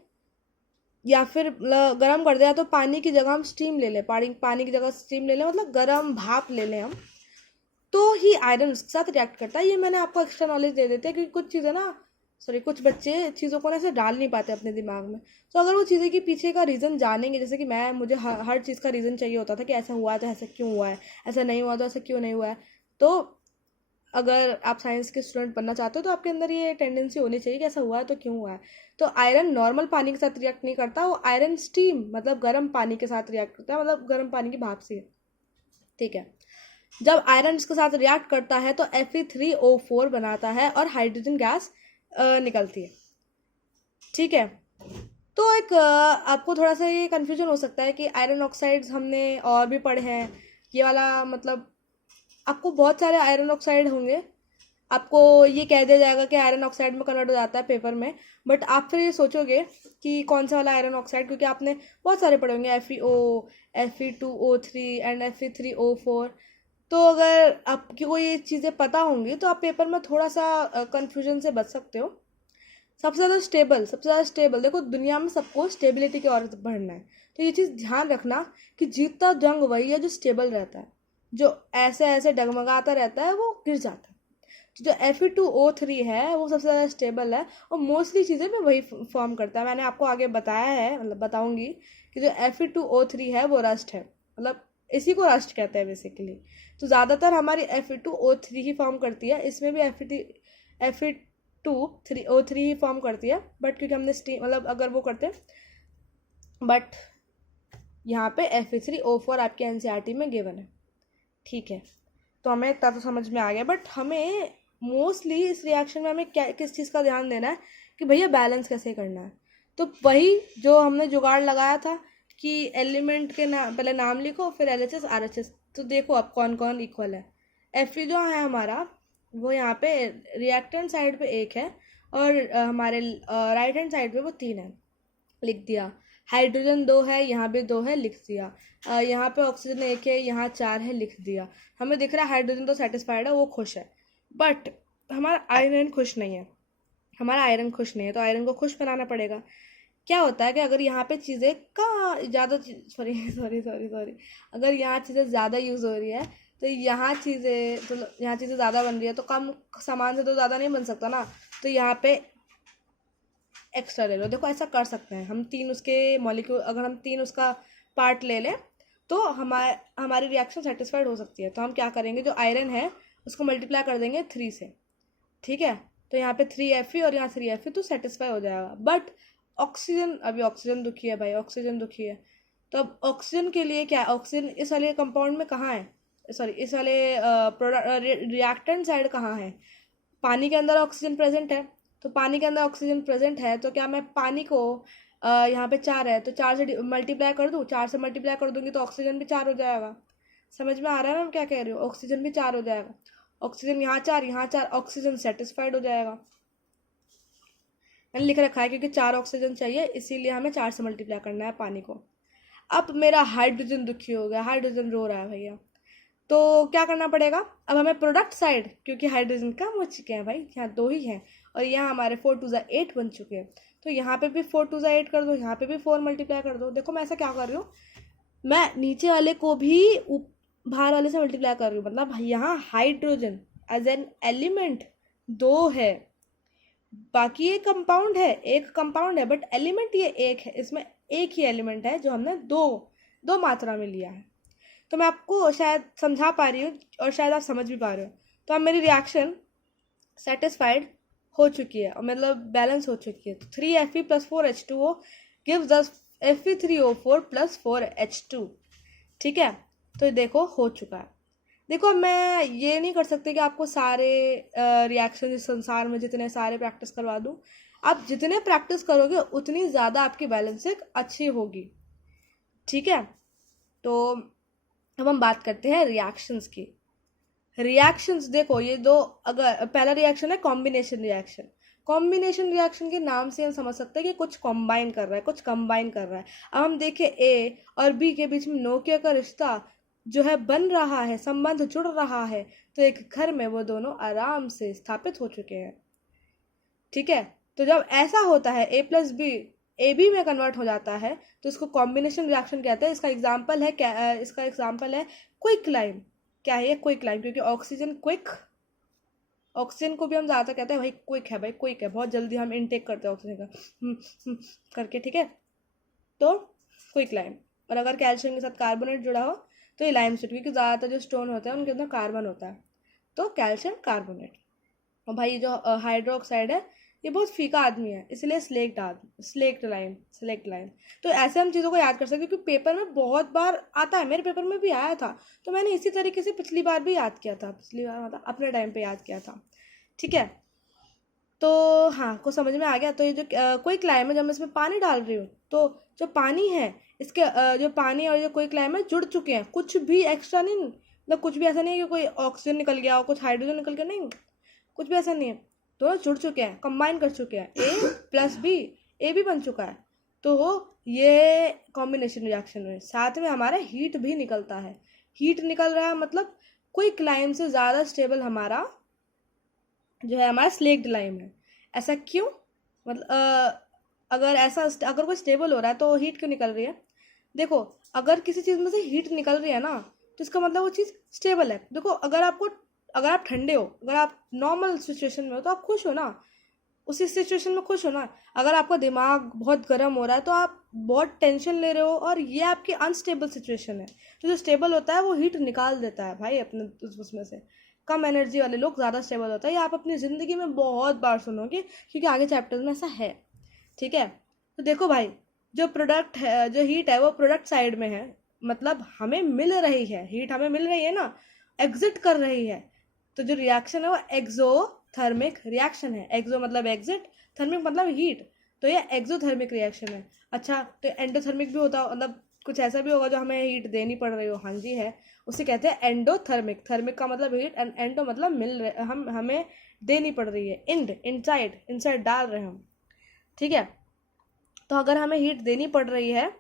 या फिर गर्म कर दिया तो पानी की जगह हम स्टीम ले लें, पानी की जगह स्टीम ले लें, मतलब गर्म भाप ले लें हम, तो ही आयरन उसके साथ रिएक्ट करता है। ये मैंने आपको एक्स्ट्रा नॉलेज दे देते हैं क्योंकि कुछ चीज़ें ना, कुछ बच्चे चीज़ों को ना ऐसे डाल नहीं पाते अपने दिमाग में। तो अगर वो चीज़ें के पीछे का रीज़न जानेंगे, जैसे कि मुझे हर चीज़ का रीज़न चाहिए होता था कि ऐसा हुआ तो ऐसा क्यों हुआ है, ऐसा नहीं हुआ तो ऐसा क्यों नहीं हुआ है, तो अगर आप साइंस के स्टूडेंट बनना चाहते हो तो आपके अंदर ये टेंडेंसी होनी चाहिए कि ऐसा हुआ है तो क्यों हुआ है। तो आयरन नॉर्मल पानी के साथ रिएक्ट नहीं करता, वो आयरन स्टीम मतलब गर्म पानी के साथ रिएक्ट करता है, मतलब गर्म पानी की भाप से, ठीक है। जब आयरन इसके साथ रिएक्ट करता है तो Fe3O4 बनाता है और हाइड्रोजन गैस निकलती है, ठीक है। तो एक आपको थोड़ा सा ये कन्फ्यूजन हो सकता है कि आयरन ऑक्साइड्स हमने और भी पढ़े हैं, ये वाला मतलब आपको बहुत सारे आयरन ऑक्साइड होंगे, आपको ये कह दिया जाएगा कि आयरन ऑक्साइड में कन्वर्ट हो जाता है पेपर में, बट आप फिर ये सोचोगे कि कौन सा वाला आयरन ऑक्साइड, क्योंकि आपने बहुत सारे पढ़े होंगे FeO, Fe2O3 एंड Fe3O4, तो अगर आपको ये चीज़ें पता होंगी तो आप पेपर में थोड़ा सा कन्फ्यूजन से बच सकते हो। सबसे ज़्यादा स्टेबल देखो, दुनिया में सबको स्टेबिलिटी की ओर बढ़ना है, तो ये चीज़ ध्यान रखना कि जीतता जंग वही है जो स्टेबल रहता है। जो ऐसे ऐसे डगमगाता रहता है वो गिर जाता है। जो Fe2O3 है वो सबसे ज़्यादा स्टेबल है और मोस्टली चीज़ें में वही फॉर्म करता है। मैंने आपको आगे बताया है, मतलब बताऊंगी कि जो Fe2O3 है वो रस्ट है, मतलब इसी को रस्ट कहते हैं बेसिकली। तो ज़्यादातर हमारी Fe2O3 ही फॉर्म करती है, इसमें भी Fe2O3 ही फॉर्म करती है, बट क्योंकि हमने स्टीम मतलब अगर वो करते हैं, बट यहाँ पे Fe3O4 आपके एनसीईआरटी में गिवन है। ठीक है, तो हमें इतना तो समझ में आ गया, बट हमें मोस्टली इस रिएक्शन में हमें क्या किस चीज़ का ध्यान देना है कि भैया बैलेंस कैसे करना है। तो वही जो हमने जुगाड़ लगाया था कि एलिमेंट के पहले नाम लिखो फिर LHS RHS। तो देखो अब कौन कौन इक्वल है। Fe जो है हमारा वो यहाँ पे रिएक्टेंट साइड पे 1 है और हमारे राइट हैंड साइड पे वो 3 है, लिख दिया। हाइड्रोजन 2 है, यहाँ भी 2 है, लिख दिया। यहाँ पे ऑक्सीजन 1 है, यहाँ 4 है, लिख दिया। हमें दिख रहा है हाइड्रोजन तो सेटिस्फाइड है, वो खुश है, बट हमारा आयरन खुश नहीं है। हमारा आयरन खुश नहीं है, तो आयरन को खुश बनाना पड़ेगा। क्या होता है कि अगर यहाँ पे चीज़ें का ज़्यादा सॉरी सॉरी सॉरी सॉरी अगर यहाँ चीज़ें ज़्यादा यूज़ हो रही है तो यहाँ चीज़ें ज़्यादा बन रही है, तो कम सामान से तो ज़्यादा नहीं बन सकता ना, तो यहाँ पे एक्स्ट्रा ले लो। देखो ऐसा कर सकते हैं हम, 3 उसके मॉलिक्यूल अगर हम 3 उसका पार्ट ले लें तो हमारी रिएक्शन सेटिस्फाइड हो सकती है। तो हम क्या करेंगे, जो आयरन है उसको मल्टीप्लाई कर देंगे 3 से। ठीक है, तो यहाँ पे 3Fe और यहाँ 3Fe तो सेटिस्फाई हो जाएगा। बट ऑक्सीजन, अभी ऑक्सीजन दुखी है भाई, ऑक्सीजन दुखी है। तो अब ऑक्सीजन के लिए क्या है, ऑक्सीजन इस वाले कंपाउंड में कहाँ है, सॉरी इस वाले प्रोडक्ट रिएक्टेंट साइड कहाँ है, पानी के अंदर ऑक्सीजन प्रेजेंट है। तो पानी के अंदर ऑक्सीजन प्रेजेंट है तो क्या मैं पानी को यहाँ पे 4 है तो 4 से मल्टीप्लाई कर दूँ, 4 से मल्टीप्लाई कर दूंगी तो ऑक्सीजन भी 4 हो जाएगा। समझ में आ रहा है ना मैं क्या कह रही हूँ, ऑक्सीजन भी 4 हो जाएगा। ऑक्सीजन यहाँ 4 यहाँ 4, ऑक्सीजन सेटिस्फाइड हो जाएगा। मैंने लिख रखा है क्योंकि 4 ऑक्सीजन चाहिए इसीलिए हमें 4 से मल्टीप्लाई करना है पानी को। अब मेरा हाइड्रोजन दुखी हो गया, हाइड्रोजन रो रहा है भैया, तो क्या करना पड़ेगा, अब हमें प्रोडक्ट साइड, क्योंकि हाइड्रोजन कम हो चुके हैं भाई, यहाँ 2 ही हैं और यहाँ हमारे 4 2 8 बन चुके हैं, तो यहाँ पे भी 4 2 8 कर दो, यहाँ पे भी 4 मल्टीप्लाई कर दो। देखो मैं ऐसा क्या कर रही हूँ, मैं नीचे वाले को भी बाहर वाले से मल्टीप्लाई कर रही हूँ। मतलब यहाँ हाइड्रोजन एज एन एलिमेंट 2 है, बाकी एक कंपाउंड है बट एलिमेंट ये एक है, इसमें एक ही एलिमेंट है जो हमने दो मात्रा में लिया है। तो मैं आपको शायद समझा पा रही हूँ और शायद आप समझ भी पा रहे हो। तो अब मेरी रिएक्शन सेटिस्फाइड हो चुकी है और मतलब बैलेंस हो चुकी है। तो 3Fe + 4H2O gives us Fe3O4 + 4H2। ठीक है, तो देखो हो चुका है। देखो मैं ये नहीं कर सकती कि आपको सारे रिएक्शन इस संसार में जितने सारे प्रैक्टिस करवा दूँ। आप जितने प्रैक्टिस करोगे उतनी ज़्यादा आपकी बैलेंसिंग अच्छी होगी। ठीक है, तो अब हम बात करते हैं रिएक्शंस की। रिएक्शंस देखो ये दो, अगर पहला रिएक्शन है कॉम्बिनेशन रिएक्शन। कॉम्बिनेशन रिएक्शन के नाम से हम समझ सकते हैं कि कुछ कंबाइन कर रहा है, कुछ कंबाइन कर रहा है। अब हम देखें ए और बी के बीच में नोकिया का रिश्ता जो है बन रहा है, संबंध जुड़ रहा है, तो एक घर में वो दोनों आराम से स्थापित हो चुके हैं। ठीक है, तो जब ऐसा होता है A + B AB में कन्वर्ट हो जाता है तो इसको कॉम्बिनेशन रिएक्शन कहते हैं। इसका एग्जाम्पल है क्विक लाइम। क्या है ये, क्विक लाइम, क्योंकि ऑक्सीजन को भी हम ज़्यादातर कहते हैं भाई क्विक है, भाई क्विक है, बहुत जल्दी हम इनटेक करते हैं ऑक्सीजन का करके। ठीक है, तो क्विक लाइम। और अगर कैल्शियम के साथ कार्बोनेट जुड़ा हो तो ये लाइम स्वीट, क्योंकि ज़्यादातर जो स्टोन होते हैं उनके अंदर कार्बन होता है, तो कैल्शियम कार्बोनेट। और भाई जो हाइड्रोक्साइड है ये बहुत फीका आदमी है, इसलिए स्लेक्ट लाइम। तो ऐसे हम चीज़ों को याद कर सकते हैं क्योंकि पेपर में बहुत बार आता है, मेरे पेपर में भी आया था, तो मैंने इसी तरीके से पिछली बार भी याद किया था, पिछली बार मतलब अपने टाइम पे याद किया था। ठीक है, तो हाँ को समझ में आ गया। तो ये जो क्विक लाइम है, जब मैं इसमें पानी डाल रही हूँ तो जो पानी है इसके जो पानी और जो क्विक लाइम है जुड़ चुके हैं, कुछ भी एक्स्ट्रा नहीं, मतलब कुछ भी ऐसा नहीं है कि कोई ऑक्सीजन निकल गया और कुछ हाइड्रोजन निकल गया, नहीं, कुछ भी ऐसा नहीं है। दोनों जुड़ चुके हैं, कंबाइन कर चुके हैं, A + B, ए भी बन चुका है। तो ये कॉम्बिनेशन रिएक्शन में साथ में हमारा हीट भी निकलता है। हीट निकल रहा है मतलब क्विक लाइम से ज़्यादा स्टेबल हमारा जो है हमारा स्लेक्ड लाइम है। ऐसा क्यों? मतलब अगर कोई स्टेबल हो रहा है तो हीट क्यों निकल रही है? देखो, अगर किसी चीज़ में से हीट निकल रही है ना, तो इसका मतलब वो चीज़ स्टेबल है। देखो, अगर आप ठंडे हो, अगर आप नॉर्मल सिचुएशन में हो तो आप खुश हो ना, उसी सिचुएशन में खुश हो ना। अगर आपका दिमाग बहुत गर्म हो रहा है तो आप बहुत टेंशन ले रहे हो, और ये आपकी अनस्टेबल सिचुएशन है। तो जो स्टेबल होता है वो हीट निकाल देता है भाई अपने उसमें से। कम एनर्जी वाले लोग ज़्यादा स्टेबल होता है, ये आप अपनी ज़िंदगी में बहुत बार सुनोगे, क्योंकि आगे चैप्टर्स में ऐसा है। ठीक है, तो देखो भाई, जो प्रोडक्ट है, जो हीट है वो प्रोडक्ट साइड में है, मतलब हमें मिल रही है हीट, हमें मिल रही है ना, एग्जिट कर रही है। तो जो रिएक्शन है वो एक्सोथर्मिक रिएक्शन है। एक्सो मतलब एग्जिट, थर्मिक मतलब हीट, तो ये एक्सोथर्मिक रिएक्शन है। अच्छा, तो एंडोथर्मिक भी होता, मतलब कुछ ऐसा भी होगा जो हमें हीट देनी पड़ रही हो। हाँ जी है, उसे कहते हैं एंडोथर्मिक। थर्मिक का मतलब हीट, एंड एंडो मतलब मिल रहे, हमें देनी पड़ रही है। इनसाइड डाल रहे हैं हम। ठीक है, तो अगर हमें हीट देनी पड़ रही है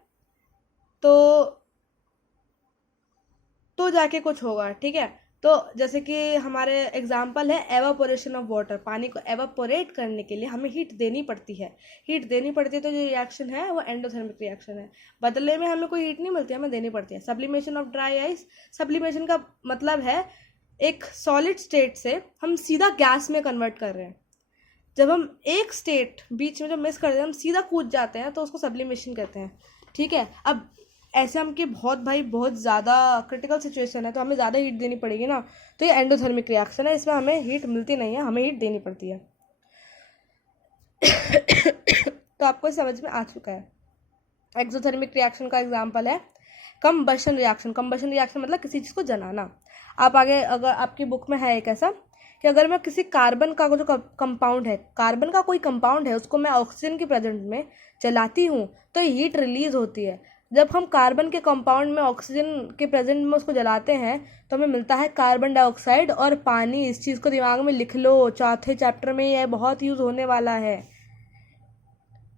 तो जाके कुछ होगा। ठीक है, तो जैसे कि हमारे एग्जाम्पल है एवापोरेशन ऑफ वाटर। पानी को एवापोरेट करने के लिए हमें हीट देनी पड़ती है। तो जो रिएक्शन है वो एंडोथर्मिक रिएक्शन है। बदले में हमें कोई हीट नहीं मिलती, हमें देनी पड़ती है। Sublimation of dry ice, sublimation का मतलब है एक सॉलिड स्टेट से हम सीधा गैस में कन्वर्ट कर रहे हैं। जब हम एक स्टेट बीच में जब मिस कर देते हैं, हम सीधा कूद जाते हैं, तो उसको सब्लिमेशन कहते हैं। ठीक है, अब ऐसे हम कि बहुत ज़्यादा क्रिटिकल सिचुएशन है तो हमें ज़्यादा हीट देनी पड़ेगी ना, तो ये एंडोथर्मिक रिएक्शन है, इसमें हमें हीट मिलती नहीं है, हमें हीट देनी पड़ती है। तो आपको समझ में आ चुका है। एक्सोथर्मिक रिएक्शन का एग्जाम्पल है कंबशन रिएक्शन। कंबशन रिएक्शन मतलब किसी चीज़ को जलाना। आप आगे, अगर आपकी बुक में है एक ऐसा कि अगर मैं किसी कार्बन का जो कंपाउंड है, कार्बन का कोई कंपाउंड है, उसको मैं ऑक्सीजन के प्रेजेंट में जलाती हूँ तो हीट रिलीज होती है। जब हम कार्बन के कंपाउंड में ऑक्सीजन के प्रेजेंट में उसको जलाते हैं तो हमें मिलता है कार्बन डाइऑक्साइड और पानी। इस चीज़ को दिमाग में लिख लो, चौथे चैप्टर में ये बहुत यूज होने वाला है।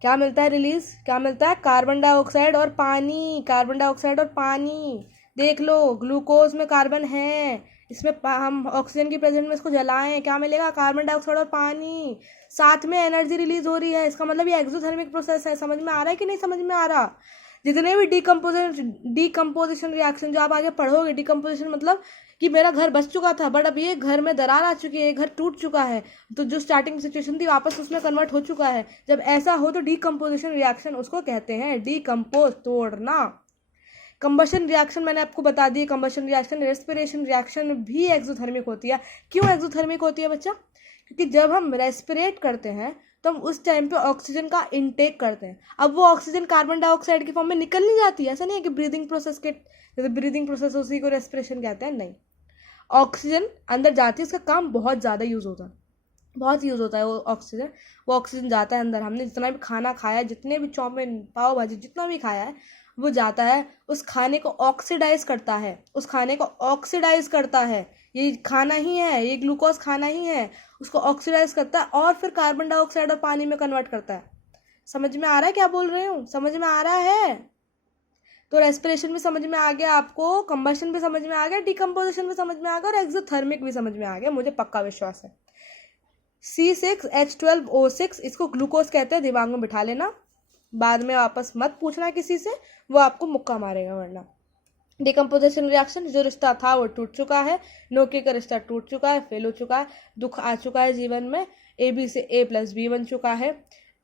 क्या मिलता है रिलीज, क्या मिलता है? कार्बन डाइऑक्साइड और पानी। कार्बन डाइऑक्साइड और पानी, देख लो, ग्लूकोज में कार्बन है, इसमें हम ऑक्सीजन की प्रेजेंट में इसको जलाएं, क्या मिलेगा? कार्बन डाइऑक्साइड और पानी। साथ में एनर्जी रिलीज हो रही है, इसका मतलब ये एक्सोथर्मिक प्रोसेस है। समझ में आ रहा है कि नहीं समझ में आ रहा? जितने भी डिकम्पोजिशन रिएक्शन जो आप आगे पढ़ोगे, डिकम्पोजिशन मतलब कि मेरा घर बच चुका था बट अब ये घर में दरार आ चुकी है, ये घर टूट चुका है, तो जो स्टार्टिंग सिचुएशन थी वापस उसमें कन्वर्ट हो चुका है। जब ऐसा हो तो डिकम्पोजिशन रिएक्शन उसको कहते हैं, डिकम्पोज, तोड़ना। कंबशन रिएक्शन मैंने आपको बता दी, कंबशन रिएक्शन, रेस्पिरेशन रिएक्शन भी एक्सोथर्मिक होती है। क्यों एक्सोथर्मिक होती है बच्चा? क्योंकि जब हम रेस्पिरेट करते हैं तो हम उस टाइम पे ऑक्सीजन का इनटेक करते हैं। अब वो ऑक्सीजन कार्बन डाइऑक्साइड की फॉर्म में निकल नहीं जाती है। ऐसा नहीं है कि ब्रीदिंग प्रोसेस के, जैसे ब्रीदिंग प्रोसेस उसी को रेस्पिरेशन कहते हैं, नहीं। ऑक्सीजन अंदर जाती है, उसका काम बहुत ज़्यादा यूज़ होता है, बहुत यूज़ होता है वो ऑक्सीजन जाता है अंदर। हमने जितना भी खाना खाया है, जितने भी चाउमीन पाव भाजी जितना भी खाया है, वो जाता है, उस खाने को ऑक्सीडाइज करता है, उस खाने को ऑक्सीडाइज करता है। ये खाना ही है, ये ग्लूकोज खाना ही है, उसको ऑक्सीडाइज करता है और फिर कार्बन डाइऑक्साइड और पानी में कन्वर्ट करता है। समझ में आ रहा है क्या बोल रही हूँ? समझ में आ रहा है? तो रेस्पिरेशन भी समझ में आ गया आपको, कंबशन भी समझ में आ गया, डिकम्पोजिशन भी समझ में आ गया, और एक्सोथर्मिक भी समझ में आ गया, मुझे पक्का विश्वास है। C6H12O6 इसको ग्लूकोज कहते हैं, दिमाग में बिठा लेना, बाद में वापस मत पूछना किसी से, वो आपको मुक्का मारेगा वरना। डिकम्पोजिशन रिएक्शन, जो रिश्ता था वो टूट चुका है, नौकरी का रिश्ता टूट चुका है, फेल हो चुका है, दुख आ चुका है जीवन में, AB से A+B बन चुका है,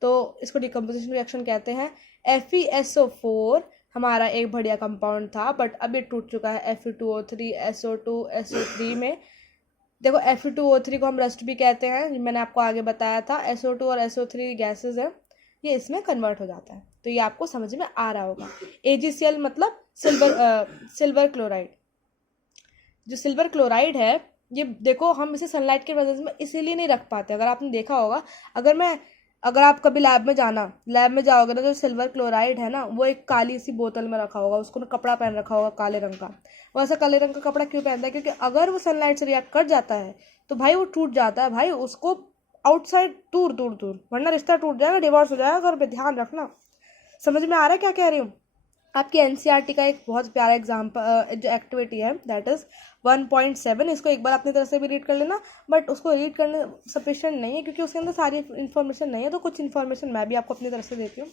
तो इसको डिकम्पोजिशन रिएक्शन कहते हैं। FeSO4 हमारा एक बढ़िया कंपाउंड था बट अभी टूट चुका है Fe2O3 SO2 SO3 में। देखो, Fe2O3 को हम रस्ट भी कहते हैं, मैंने आपको आगे बताया था। SO2 और SO3 गैसेज है, ये इसमें कन्वर्ट हो जाता है, तो ये आपको समझ में आ रहा होगा। AgCl मतलब सिल्वर क्लोराइड। जो सिल्वर क्लोराइड है, ये देखो, हम इसे सनलाइट के प्रेजेंस में इसीलिए नहीं रख पाते। अगर आपने देखा होगा, अगर आप कभी लैब में जाओगे ना, जो सिल्वर क्लोराइड है ना, वो एक काली सी बोतल में रखा होगा, उसको ना कपड़ा पहन रखा होगा काले रंग का। वो ऐसा काले रंग का कपड़ा क्यों पहनता है? क्योंकि अगर वो सनलाइट से रिएक्ट कर जाता है तो भाई वो टूट जाता है भाई, उसको आउटसाइड दूर, वरना रिश्ता टूट जाएगा, डिवोर्स हो जाएगा घर पे, ध्यान रखना। समझ में आ रहा है क्या कह रही हूँ? आपकी एनसीईआरटी का एक बहुत प्यारा एग्जाम्पल जो एक्टिविटी है दैट इज़ 1.7, इसको एक बार अपनी तरफ से भी रीड कर लेना, बट उसको रीड करने सफिशिएंट नहीं है क्योंकि उसके अंदर सारी इन्फॉर्मेशन नहीं है, तो कुछ इन्फॉर्मेशन मैं भी आपको अपनी तरफ से देती हूँ।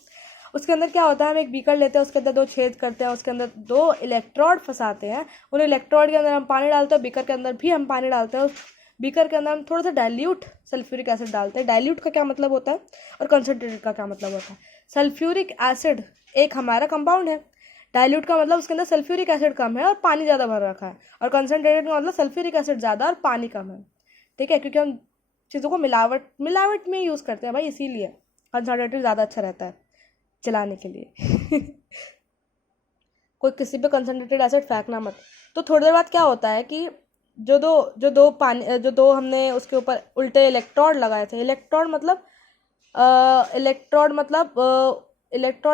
उसके अंदर क्या होता है, हम एक बीकर लेते हैं, उसके अंदर 2 छेद करते हैं, उसके अंदर 2 इलेक्ट्रोड फंसाते हैं, उन इलेक्ट्रोड के अंदर हम पानी डालते हैं, बीकर के अंदर भी हम पानी डालते हैं, उस बीकर के अंदर हम थोड़ा सा डाइल्यूट सल्फ्यूरिक एसिड डालते हैं। डाइल्यूट का क्या मतलब होता है और कंसनट्रेटेड का क्या मतलब होता है? सल्फ्यूरिक एसिड एक हमारा कंपाउंड है, डाइल्यूट का मतलब उसके अंदर सल्फ्यूरिक एसिड कम है और पानी ज़्यादा भर रखा है, और कंसनट्रेटेड का मतलब सल्फ्यूरिक एसिड ज़्यादा और पानी कम है। ठीक है, क्योंकि हम चीज़ों को मिलावट में यूज़ करते हैं भाई, इसीलिए कंसनट्रेटेड ज़्यादा अच्छा रहता है चलाने के लिए। कोई किसी पे कंसनट्रेटेड एसिड फेंकना मत। तो थोड़ी देर बाद क्या होता है कि जो दो हमने उसके ऊपर उल्टे इलेक्ट्रोड लगाए थे, इलेक्ट्रोड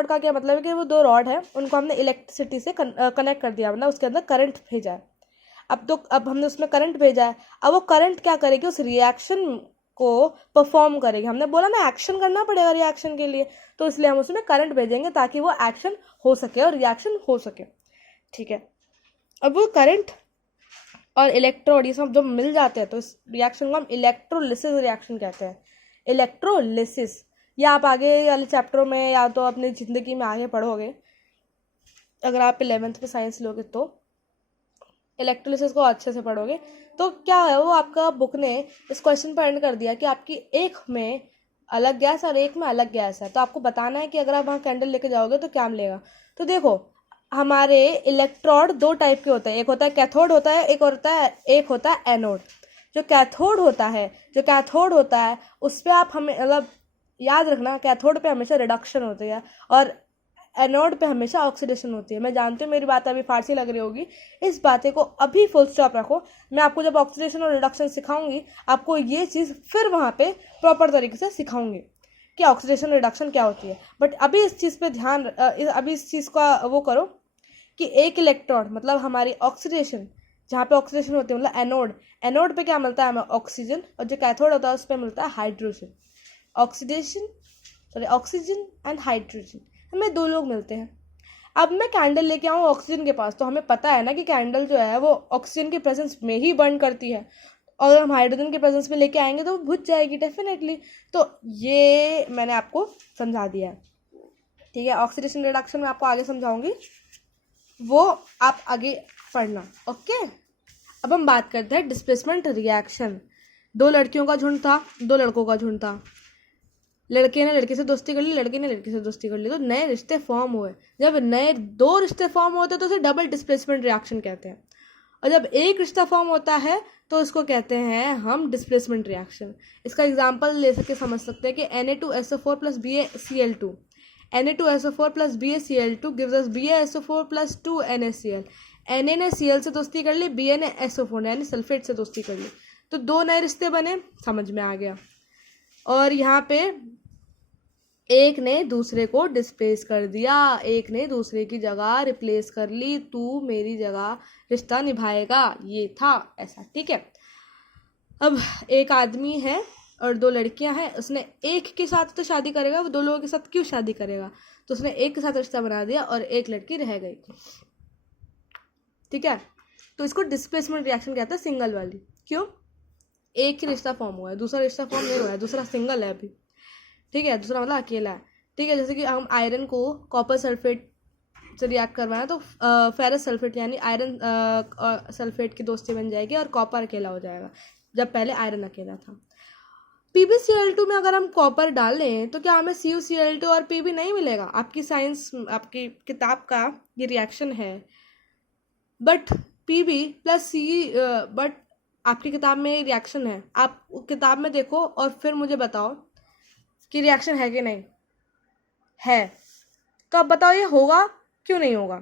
का क्या मतलब है कि वो 2 रॉड है, उनको हमने इलेक्ट्रिसिटी से कनेक्ट कर दिया, मतलब उसके अंदर करंट भेजा है। अब हमने उसमें करंट भेजा है, अब वो करंट क्या करेगी, उस रिएक्शन को परफॉर्म करेगी। हमने बोला ना एक्शन करना पड़ेगा रिएक्शन के लिए, तो इसलिए हम उसमें करंट भेजेंगे ताकि वो एक्शन हो सके और रिएक्शन हो सके। ठीक है, अब वो करंट और इलेक्ट्रोड ये सब जब मिल जाते हैं तो इस रिएक्शन को हम इलेक्ट्रोलिसिस रिएक्शन कहते हैं। इलेक्ट्रोलिसिस, या आप आगे वाले चैप्टरों में या तो अपनी ज़िंदगी में आगे पढ़ोगे, अगर आप 11th में साइंस लोगे तो इलेक्ट्रोलिसिस को अच्छे से पढ़ोगे। तो क्या है, वो आपका बुक ने इस क्वेश्चन पर एंड कर दिया कि आपकी एक में अलग गैस और एक में अलग गैस है, तो आपको बताना है कि अगर आप वहाँ कैंडल लेके जाओगे तो क्या मिलेगा। तो देखो, हमारे इलेक्ट्रोड 2 टाइप के होते हैं, एक होता है कैथोड होता है, एक होता है एनोड। जो कैथोड होता है उस पर आप हमें मतलब याद रखना, कैथोड पे हमेशा रिडक्शन होती है और एनोड पे हमेशा ऑक्सीडेशन होती है। मैं जानती हूँ मेरी बात अभी फारसी लग रही होगी, इस बातें को अभी फुल स्टॉप रखो। मैं आपको जब ऑक्सीडेशन और रिडक्शन सिखाऊंगी, आपको ये चीज़ फिर वहाँ पे प्रॉपर तरीके से सिखाऊंगी कि ऑक्सीडेशन रिडक्शन क्या होती है। बट अभी इस चीज़ पे अभी इस चीज़ का वो करो कि एक इलेक्ट्रॉन मतलब हमारी ऑक्सीडेशन, जहाँ पे ऑक्सीडेशन होती है मतलब एनोड पे क्या मिलता है हमें, ऑक्सीजन, और जो कैथोड होता है उस पर मिलता है हाइड्रोजन। ऑक्सीजन एंड हाइड्रोजन, हमें 2 लोग मिलते हैं। अब मैं कैंडल लेके आऊँ ऑक्सीजन के पास, तो हमें पता है ना कि कैंडल जो है वो ऑक्सीजन की प्रेजेंस में ही बर्न करती है, और अगर हम हाइड्रोजन की प्रेजेंस में लेके आएंगे तो वो बुझ जाएगी डेफिनेटली। तो ये मैंने आपको समझा दिया है। ठीक है, ऑक्सीडेशन रिडक्शन में आपको आगे समझाऊंगी, वो आप आगे पढ़ना। ओके, अब हम बात करते हैं डिस्प्लेसमेंट रिएक्शन। 2 लड़कियों का झुंड था, 2 लड़कों का झुंड था। लड़के ने लड़की से दोस्ती कर ली, लड़की ने लड़की से दोस्ती कर ली, तो नए रिश्ते फॉर्म हुए। जब नए 2 रिश्ते फॉर्म होते हैं तो उसे डबल डिस्प्लेसमेंट रिएक्शन कहते हैं, और जब एक रिश्ता फॉर्म होता है तो उसको कहते हैं हम डिस्प्लेसमेंट रिएक्शन। इसका एग्जांपल ले सके समझ सकते हैं कि Na2SO4 plus BaCl2, Na2SO4 plus BaCl2 gives us BaSO4 plus 2 NaCl। Na ने Cl से दोस्ती कर ली, Ba ने SO4 यानी सल्फेट से दोस्ती कर ली, तो 2 नए रिश्ते बने, समझ में आ गया। और यहाँ पे एक ने दूसरे को डिस्प्लेस कर दिया, एक ने दूसरे की जगह रिप्लेस कर ली, तू मेरी जगह रिश्ता निभाएगा, ये था ऐसा। ठीक है, अब एक आदमी है और 2 लड़कियां हैं, उसने एक के साथ तो शादी करेगा, वो 2 लोगों के साथ क्यों शादी करेगा, तो उसने एक के साथ रिश्ता बना दिया और एक लड़की रह गई। ठीक है, तो इसको डिस्प्लेसमेंट रिएक्शन कहते हैं, सिंगल वाली। क्यों, एक ही रिश्ता फॉर्म हुआ है, दूसरा रिश्ता फॉर्म नहीं हुआ है, दूसरा सिंगल है अभी। ठीक है, दूसरा मतलब अकेला है। ठीक है, जैसे कि हम आयरन को कॉपर सल्फेट से रिएक्ट करवाएं तो फेरस सल्फेट यानी आयरन सल्फेट की दोस्ती बन जाएगी और कॉपर अकेला हो जाएगा, जब पहले आयरन अकेला था। PbCl2 में अगर हम कॉपर डालें तो क्या हमें CuCl2 और Pb नहीं मिलेगा? आपकी साइंस, आपकी किताब का ये रिएक्शन है, बट Pb प्लस बट आपकी किताब में रिएक्शन है, आप किताब में देखो और फिर मुझे बताओ कि रिएक्शन है कि नहीं है। तो अब बताओ ये होगा क्यों नहीं होगा?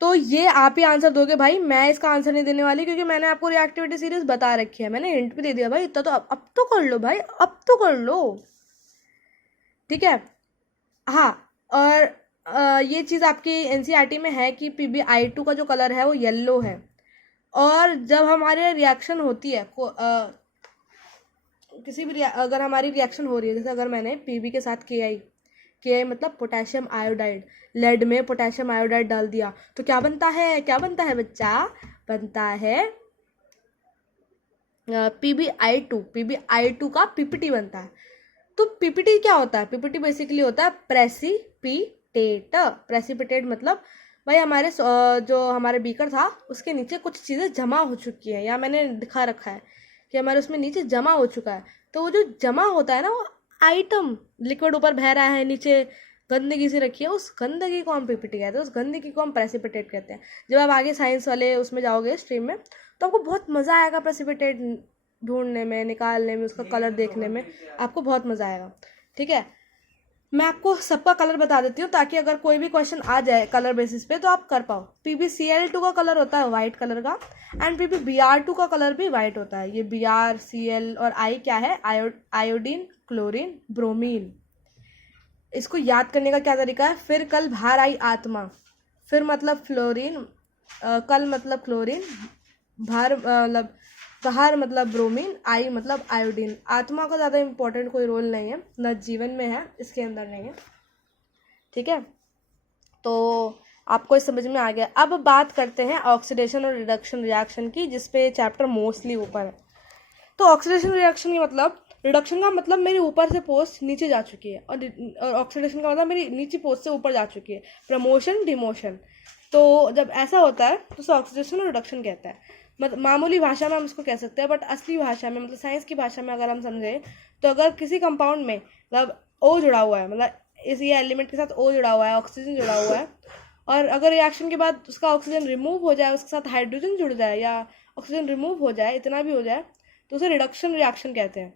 तो ये आप ही आंसर दोगे भाई, मैं इसका आंसर नहीं देने वाली, क्योंकि मैंने आपको रिएक्टिविटी सीरीज बता रखी है, मैंने हिंट भी दे दिया भाई इतना, तो अब तो कर लो भाई, अब तो कर लो। ठीक है, हाँ, और ये चीज़ आपकी एनसीईआरटी में है कि PbI2 का जो कलर है वो येलो है, और जब हमारे रिएक्शन होती है किसी भी अगर हमारी रिएक्शन हो रही है, जैसे अगर मैंने Pb के साथ KI के मतलब पोटेशियम आयोडाइड, लेड में पोटेशियम आयोडाइड डाल दिया तो क्या बनता है, क्या बनता है बच्चा, बनता है PbI2 का पीपीटी बनता है। तो पीपीटी क्या होता है, पीपीटी बेसिकली होता है प्रेसिपिटेट। प्रेसिपिटेट मतलब भाई हमारे जो हमारे बीकर था उसके नीचे कुछ चीज़ें जमा हो चुकी है, या मैंने दिखा रखा है कि हमारे उसमें नीचे जमा हो चुका है। तो वो जो जमा होता है ना, वो आइटम लिक्विड ऊपर बह रहा है, नीचे गंदगी सी रखी है, उस गंदगी को हम पीपीटी कहते हैं, उस गंदगी को हम प्रेसिपिटेट कहते हैं। जब आप आगे साइंस वाले उसमें जाओगे स्ट्रीम में तो आपको बहुत मज़ा आएगा प्रेसिपिटेट ढूंढने में, निकालने में, उसका कलर देखने में आपको बहुत मज़ा आएगा। ठीक है, मैं आपको सबका कलर बता देती हूँ ताकि अगर कोई भी क्वेश्चन आ जाए कलर बेसिस पे तो आप कर पाओ। PbCl2 का कलर होता है वाइट कलर का, एंड PbBr2 का कलर भी वाइट होता है। ये Br, Cl और I क्या है, आयोडीन, क्लोरीन, ब्रोमीन। इसको याद करने का क्या तरीका है, फिर कल बाहर आई आत्मा, फिर मतलब फ्लोरीन, कल मतलब क्लोरीन, बाहर मतलब बाहर मतलब ब्रोमीन, आई मतलब आयोडीन। आत्मा का ज़्यादा इम्पोर्टेंट कोई रोल नहीं है, न जीवन में है, इसके अंदर नहीं है। ठीक है, तो आपको इस समझ में आ गया। अब बात करते हैं ऑक्सीडेशन और रिडक्शन रिएक्शन की, जिसपे चैप्टर मोस्टली ऊपर है। तो ऑक्सीडेशन रिएक्शन का मतलब, रिडक्शन का मतलब मेरी ऊपर से पोस्ट नीचे जा चुकी है, और ऑक्सीडेशन का मतलब मेरी नीचे पोस्ट से ऊपर जा चुकी है, प्रमोशन डिमोशन। तो जब ऐसा होता है तो उसे ऑक्सीडेशन और रिडक्शन कहता है। मतलब मामूली भाषा में हम इसको कह सकते हैं, बट असली भाषा में मतलब साइंस की भाषा में अगर हम समझें तो अगर किसी कंपाउंड में मतलब O जुड़ा हुआ है, मतलब इस ये एलिमेंट के साथ O जुड़ा हुआ है, ऑक्सीजन जुड़ा हुआ है, और अगर रिएक्शन के बाद उसका ऑक्सीजन रिमूव हो जाए, उसके साथ हाइड्रोजन जुड़ जाए या ऑक्सीजन रिमूव हो जाए, इतना भी हो जाए, तो उसे रिडक्शन रिएक्शन कहते हैं।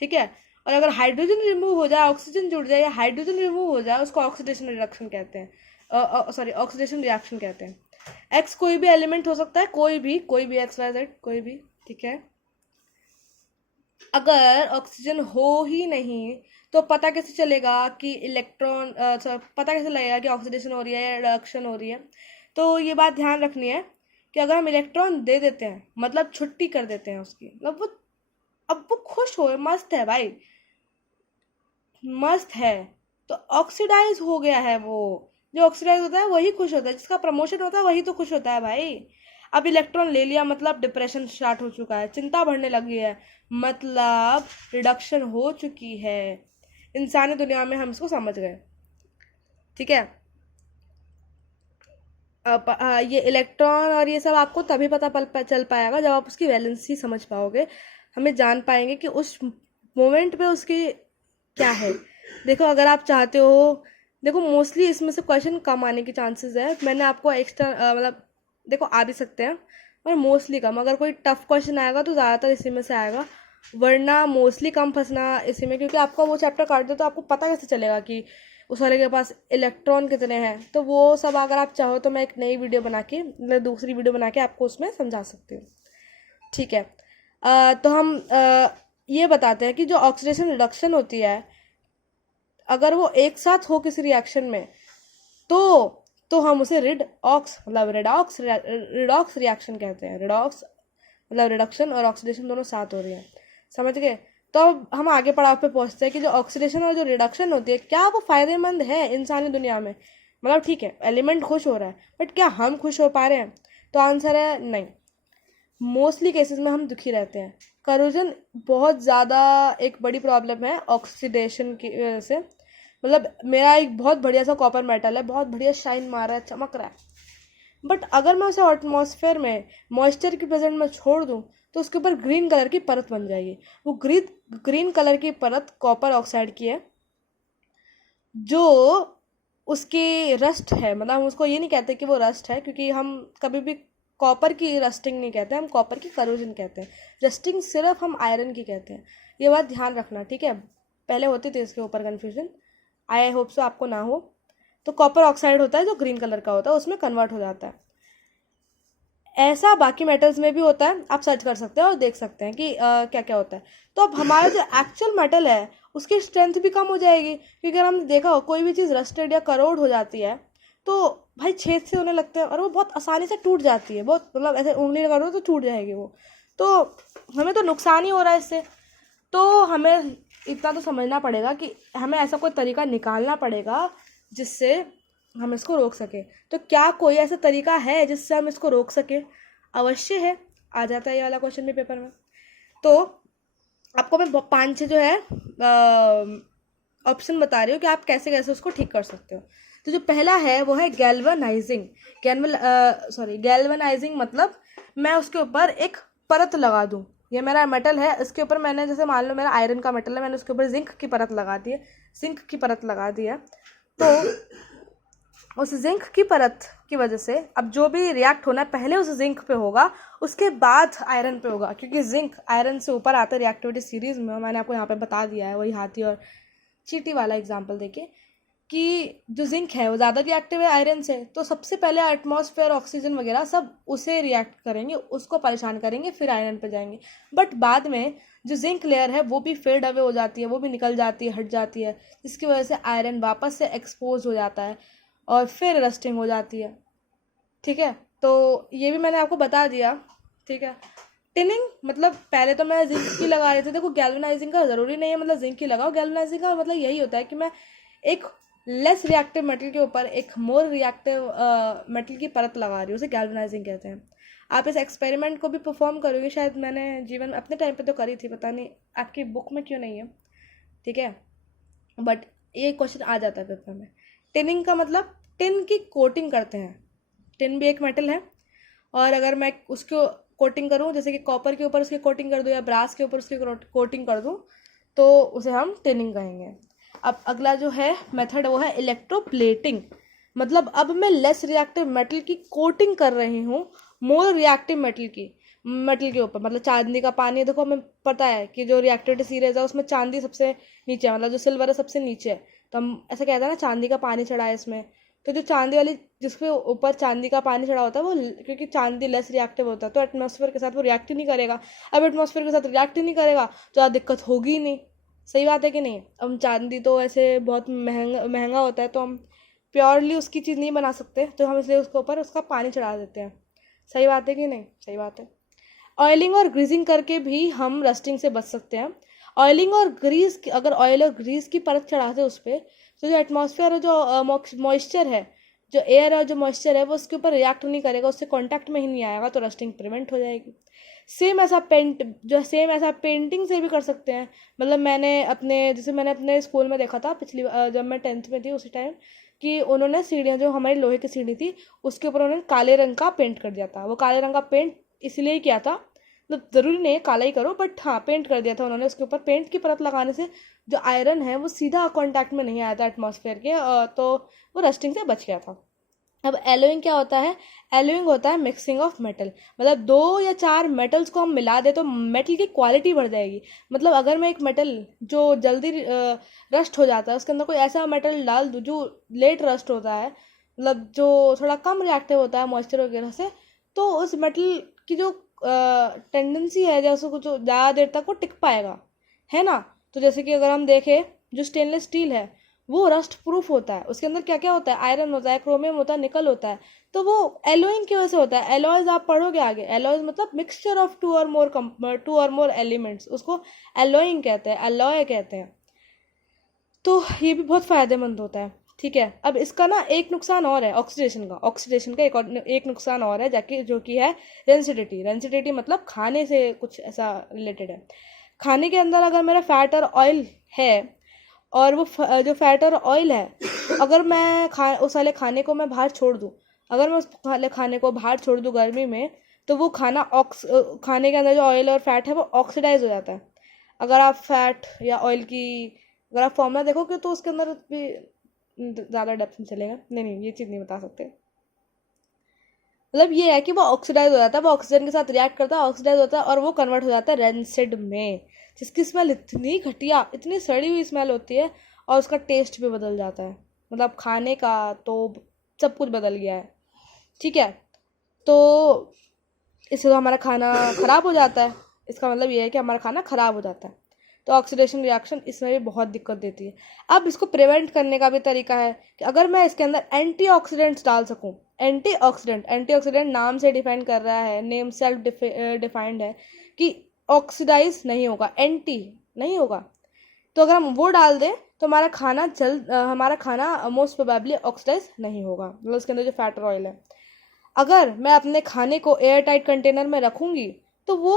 ठीक है, और अगर हाइड्रोजन रिमूव हो जाए, ऑक्सीजन जुड़ जाए या हाइड्रोजन रिमूव हो जाए, उसको ऑक्सीडेशन रिडक्शन कहते हैं, सॉरी ऑक्सीडेशन रिएक्शन कहते हैं। एक्स कोई भी एलिमेंट हो सकता है, कोई भी XYZ कोई भी। ठीक है, अगर ऑक्सीजन हो ही नहीं तो पता कैसे चलेगा कि इलेक्ट्रॉन, पता कैसे लगेगा कि ऑक्सीडेशन हो रही है या रिडक्शन हो रही है। तो ये बात ध्यान रखनी है कि अगर हम इलेक्ट्रॉन दे देते हैं, मतलब छुट्टी कर देते हैं उसकी, मतलब वो अब वो खुश हो, मस्त है भाई, मस्त है, तो ऑक्सीडाइज हो गया है। वो जो ऑक्सीडाइज होता है वही खुश होता है, जिसका प्रमोशन होता है वही तो खुश होता है भाई। अब इलेक्ट्रॉन ले लिया मतलब डिप्रेशन स्टार्ट हो चुका है, चिंता बढ़ने लगी है, मतलब रिडक्शन हो चुकी है। इंसानी दुनिया में हम इसको समझ गए। ठीक है, ये इलेक्ट्रॉन और ये सब आपको तभी पता चल पाएगा जब आप उसकी वैलेंसी समझ पाओगे, हमें जान पाएंगे कि उस मोमेंट पे उसकी क्या है। देखो अगर आप चाहते हो, देखो मोस्टली इसमें से क्वेश्चन कम आने की चांसेस है। मैंने आपको एक्स्ट्रा मतलब देखो आ भी सकते हैं पर मोस्टली कम। अगर कोई टफ क्वेश्चन आएगा तो ज़्यादातर इसी में से आएगा, वरना मोस्टली कम फंसना इसी में, क्योंकि आपका वो चैप्टर काट दो तो आपको पता कैसे चलेगा कि उस वाले के पास इलेक्ट्रॉन कितने हैं। तो वो सब अगर आप चाहो तो मैं एक नई वीडियो बना के, मतलब दूसरी वीडियो बना के आपको उसमें समझा सकती हूँ। ठीक है, तो हम ये बताते हैं कि जो ऑक्सीडेशन रिडक्शन होती है, अगर वो एक साथ हो किसी रिएक्शन में तो हम उसे रिडऑक्स मतलब रिडॉक्स रिएक्शन कहते हैं। रिडॉक्स मतलब रिडक्शन और ऑक्सीडेशन दोनों साथ हो रही हैं, समझ गए। तो अब हम आगे पड़ाव पे पहुंचते हैं कि जो ऑक्सीडेशन और जो रिडक्शन होती है, क्या वो फायदेमंद है इंसानी दुनिया में। मतलब ठीक है एलिमेंट खुश हो रहा है, बट क्या हम खुश हो पा रहे हैं? तो आंसर है नहीं। मोस्टली केसेस में हम दुखी रहते हैं। करोजन बहुत ज़्यादा एक बड़ी प्रॉब्लम है ऑक्सीडेशन की वजह से। मतलब मेरा एक बहुत बढ़िया सा कॉपर मेटल है, बहुत बढ़िया शाइन मार रहा है, चमक रहा है, बट अगर मैं उसे एटमॉस्फेयर में मॉइस्चर की प्रेजेंट में छोड़ दूं तो उसके ऊपर ग्रीन कलर की परत बन जाएगी। वो ग्रीन कलर की परत कॉपर ऑक्साइड की है, जो उसकी रस्ट है। मतलब हम उसको ये नहीं कहते कि वो रस्ट है, क्योंकि हम कभी भी कॉपर की रस्टिंग नहीं कहते, हम कॉपर की करोजन कहते हैं। रस्टिंग सिर्फ हम आयरन की कहते हैं, ये बात ध्यान रखना। ठीक है, पहले होती थी इसके ऊपर कन्फ्यूजन, आई होप सो आपको ना हो। तो कॉपर ऑक्साइड होता है जो ग्रीन कलर का होता है, उसमें कन्वर्ट हो जाता है। ऐसा बाकी मेटल्स में भी होता है, आप सर्च कर सकते हैं और देख सकते हैं कि क्या क्या होता है। तो अब हमारा जो एक्चुअल मेटल है उसकी स्ट्रेंथ भी कम हो जाएगी, क्योंकि अगर हमने देखा हो कोई भी चीज़ रस्टेड या करोड हो जाती है तो भाई छेद से होने लगते हैं और वो बहुत आसानी से टूट जाती है, बहुत मतलब ऐसे उंगली करो तो टूट जाएगी वो। तो हमें तो नुकसान ही हो रहा है इससे। तो हमें इतना तो समझना पड़ेगा कि हमें ऐसा कोई तरीका निकालना पड़ेगा जिससे हम इसको रोक सकें। तो क्या कोई ऐसा तरीका है जिससे हम इसको रोक सकें? अवश्य है, आ जाता है ये वाला क्वेश्चन भी पेपर में। तो आपको मैं 5-6 जो है ऑप्शन बता रही हूँ कि आप कैसे कैसे उसको ठीक कर सकते हो। तो जो पहला है वो है गैल्वेनाइजिंग। गैल्वेनाइजिंग मतलब मैं उसके ऊपर एक परत लगा दूँ। ये मेरा मेटल है, इसके ऊपर मैंने, जैसे मान लो मेरा आयरन का मेटल है, मैंने उसके ऊपर जिंक की परत लगा दी है, जिंक की परत लगा दी है। तो उस जिंक की परत की वजह से अब जो भी रिएक्ट होना है पहले उस जिंक पे होगा, उसके बाद आयरन पे होगा, क्योंकि जिंक आयरन से ऊपर आता है रिएक्टिविटी सीरीज में। मैंने आपको यहाँ पे बता दिया है, वही हाथी और चींटी वाला एग्जाम्पल देके, कि जो जिंक है वो ज़्यादा रिएक्टिव है आयरन से। तो सबसे पहले एटमॉस्फेयर, ऑक्सीजन वगैरह सब उसे रिएक्ट करेंगे, उसको परेशान करेंगे, फिर आयरन पे जाएंगे। बट बाद में जो जिंक लेयर है वो भी फेड अवे हो जाती है, वो भी निकल जाती है, हट जाती है, जिसकी वजह से आयरन वापस से एक्सपोज हो जाता है और फिर रस्टिंग हो जाती है। ठीक है, तो ये भी मैंने आपको बता दिया। ठीक है, टिनिंग मतलब पहले तो मैं जिंक की लगा रही थी। देखो गैल्वेनाइजिंग का ज़रूरी नहीं है मतलब जिंक की लगाओ। गैल्वेनाइजिंग का मतलब यही होता है कि मैं एक लेस रिएक्टिव मेटल के ऊपर एक मोर रिएक्टिव मेटल की परत लगा रही हूँ, उसे गैल्वेनाइजिंग कहते हैं। आप इस एक्सपेरिमेंट को भी परफॉर्म करोगे, शायद मैंने जीवन अपने टाइम पे तो करी थी, पता नहीं आपकी बुक में क्यों नहीं है। ठीक है, बट ये क्वेश्चन आ जाता है पेपर में। टिनिंग का मतलब टिन की कोटिंग करते हैं। टिन भी एक मेटल है, और अगर मैं उसको कोटिंग करूँ, जैसे कि कॉपर के ऊपर उसकी कोटिंग कर दूँ या ब्रास के ऊपर उसकी कोटिंग कर दूँ, तो उसे हम टिनिंग कहेंगे। अब अगला जो है मेथड वो है इलेक्ट्रोप्लेटिंग। मतलब अब मैं लेस रिएक्टिव मेटल की कोटिंग कर रही हूँ मोर रिएक्टिव मेटल के ऊपर। मतलब चांदी का पानी, देखो हमें पता है कि जो रिएक्टिविटी सीरीज है उसमें चांदी सबसे नीचे है, मतलब जो सिल्वर है सबसे नीचे है। तो हम ऐसा कहते हैं ना, चांदी का पानी चढ़ा है इसमें। तो जो चांदी वाली, जिसके ऊपर चांदी का पानी चढ़ा होता है वो, क्योंकि चांदी लेस रिएक्टिव होता है तो एटमॉस्फेयर के साथ वो रिएक्ट ही नहीं करेगा। अब एटमॉस्फेयर के साथ रिएक्ट ही नहीं करेगा तो ज़्यादा दिक्कत होगी ही नहीं। सही बात है कि नहीं? अब चांदी तो ऐसे बहुत महंगा महंगा होता है, तो हम प्योरली उसकी चीज़ नहीं बना सकते, तो हम इसलिए उसके ऊपर उसका पानी चढ़ा देते हैं। सही बात है कि नहीं? सही बात है। ऑयलिंग और ग्रीजिंग करके भी हम रस्टिंग से बच सकते हैं। ऑयलिंग और ग्रीस, अगर ऑयल और ग्रीस की परत चढ़ाते उस पर, तो जो एटमॉस्फेयर है, जो मॉइस्चर है, जो एयर और जो मॉइस्चर है वो उसके ऊपर रिएक्ट नहीं करेगा, उससे कांटेक्ट में ही नहीं आएगा, तो रस्टिंग प्रिवेंट हो जाएगी। सेम ऐसा पेंटिंग से भी कर सकते हैं। मतलब मैंने अपने स्कूल में देखा था पिछली जब मैं 10th में थी उसी टाइम, कि उन्होंने सीढ़ियाँ, जो हमारी लोहे की सीढ़ी थी उसके ऊपर उन्होंने काले रंग का पेंट कर दिया था। वो काले रंग का पेंट इसलिए किया था, मतलब ज़रूरी नहीं है काला ही करो, बट हाँ पेंट कर दिया था उन्होंने। उसके ऊपर पेंट की परत लगाने से जो आयरन है वो सीधा कांटेक्ट में नहीं आया था एटमॉस्फेयर के, तो वो रस्टिंग से बच गया था। अब एलोइंग क्या होता है? एलोइंग होता है मिक्सिंग ऑफ मेटल। मतलब 2 या 4 मेटल्स को हम मिला दे तो मेटल की क्वालिटी बढ़ जाएगी। मतलब अगर मैं एक मेटल जो जल्दी रस्ट हो जाता है उसके अंदर कोई ऐसा मेटल डाल दूँ जो लेट रस्ट होता है, मतलब जो थोड़ा कम रिएक्टिव होता है मॉइस्चर वगैरह से, तो उस मेटल की जो टेंडेंसी है जैसे कुछ ज़्यादा देर तक वो टिक पाएगा, है ना? तो जैसे कि अगर हम देखें, जो स्टेनलेस स्टील है वो रस्ट प्रूफ होता है। उसके अंदर क्या क्या होता है? आयरन होता है, क्रोमियम होता है, निकल होता है। तो वो एलोइंग की वजह से होता है। एलॉयज आप पढ़ोगे आगे, एलॉयज मतलब मिक्सचर ऑफ टू और मोर एलिमेंट्स, उसको एलोइंग कहते हैं, एलॉय कहते हैं। तो ये भी बहुत फ़ायदेमंद होता है। ठीक है, अब इसका ना एक नुकसान और है, ऑक्सीडेशन का एक नुकसान और है, जाके जो कि है रेंसिडिटी मतलब खाने से कुछ ऐसा रिलेटेड है। खाने के अंदर अगर मेरा फैट और ऑयल है, और वो जो फैट और ऑयल है, अगर मैं उस वाले खाने को मैं बाहर छोड़ दूँ, अगर मैं उस वाले खाने को बाहर छोड़ दूँ गर्मी में, तो वो खाने के अंदर जो ऑयल और फैट है वो ऑक्सीडाइज हो जाता है। अगर आप फैट या ऑयल की अगर आप फॉर्मूला देखोगे तो उसके अंदर भी ज़्यादा डेप्थ में चलेगा, नहीं ये चीज़ नहीं बता सकते। मतलब ये है कि वो ऑक्सीडाइज हो जाता है, वो ऑक्सीजन के साथ रिएक्ट करता है, ऑक्सीडाइज होता है और वो कन्वर्ट हो जाता है रेंसिड में, जिसकी स्मेल इतनी घटिया, इतनी सड़ी हुई स्मेल होती है, और उसका टेस्ट भी बदल जाता है। मतलब खाने का तो सब कुछ बदल गया है। ठीक है, तो इससे तो हमारा खाना ख़राब हो जाता है। इसका मतलब ये है कि हमारा खाना ख़राब हो जाता है। तो ऑक्सीडेशन रिएक्शन इसमें भी बहुत दिक्कत देती है। अब इसको प्रिवेंट करने का भी तरीका है कि अगर मैं इसके अंदर एंटीऑक्सीडेंट्स डाल सकूं। एंटीऑक्सीडेंट नाम से डिफाइन कर रहा है, नेम सेल्फ डिफाइंड है कि ऑक्सीडाइज नहीं होगा, एंटी नहीं होगा। तो अगर हम वो डाल दें तो हमारा खाना मोस्ट प्रोबेबली ऑक्सीडाइज नहीं होगा, मतलब उसके अंदर जो फैट और ऑयल है। अगर मैं अपने खाने को एयर टाइट कंटेनर में रखूँगी तो वो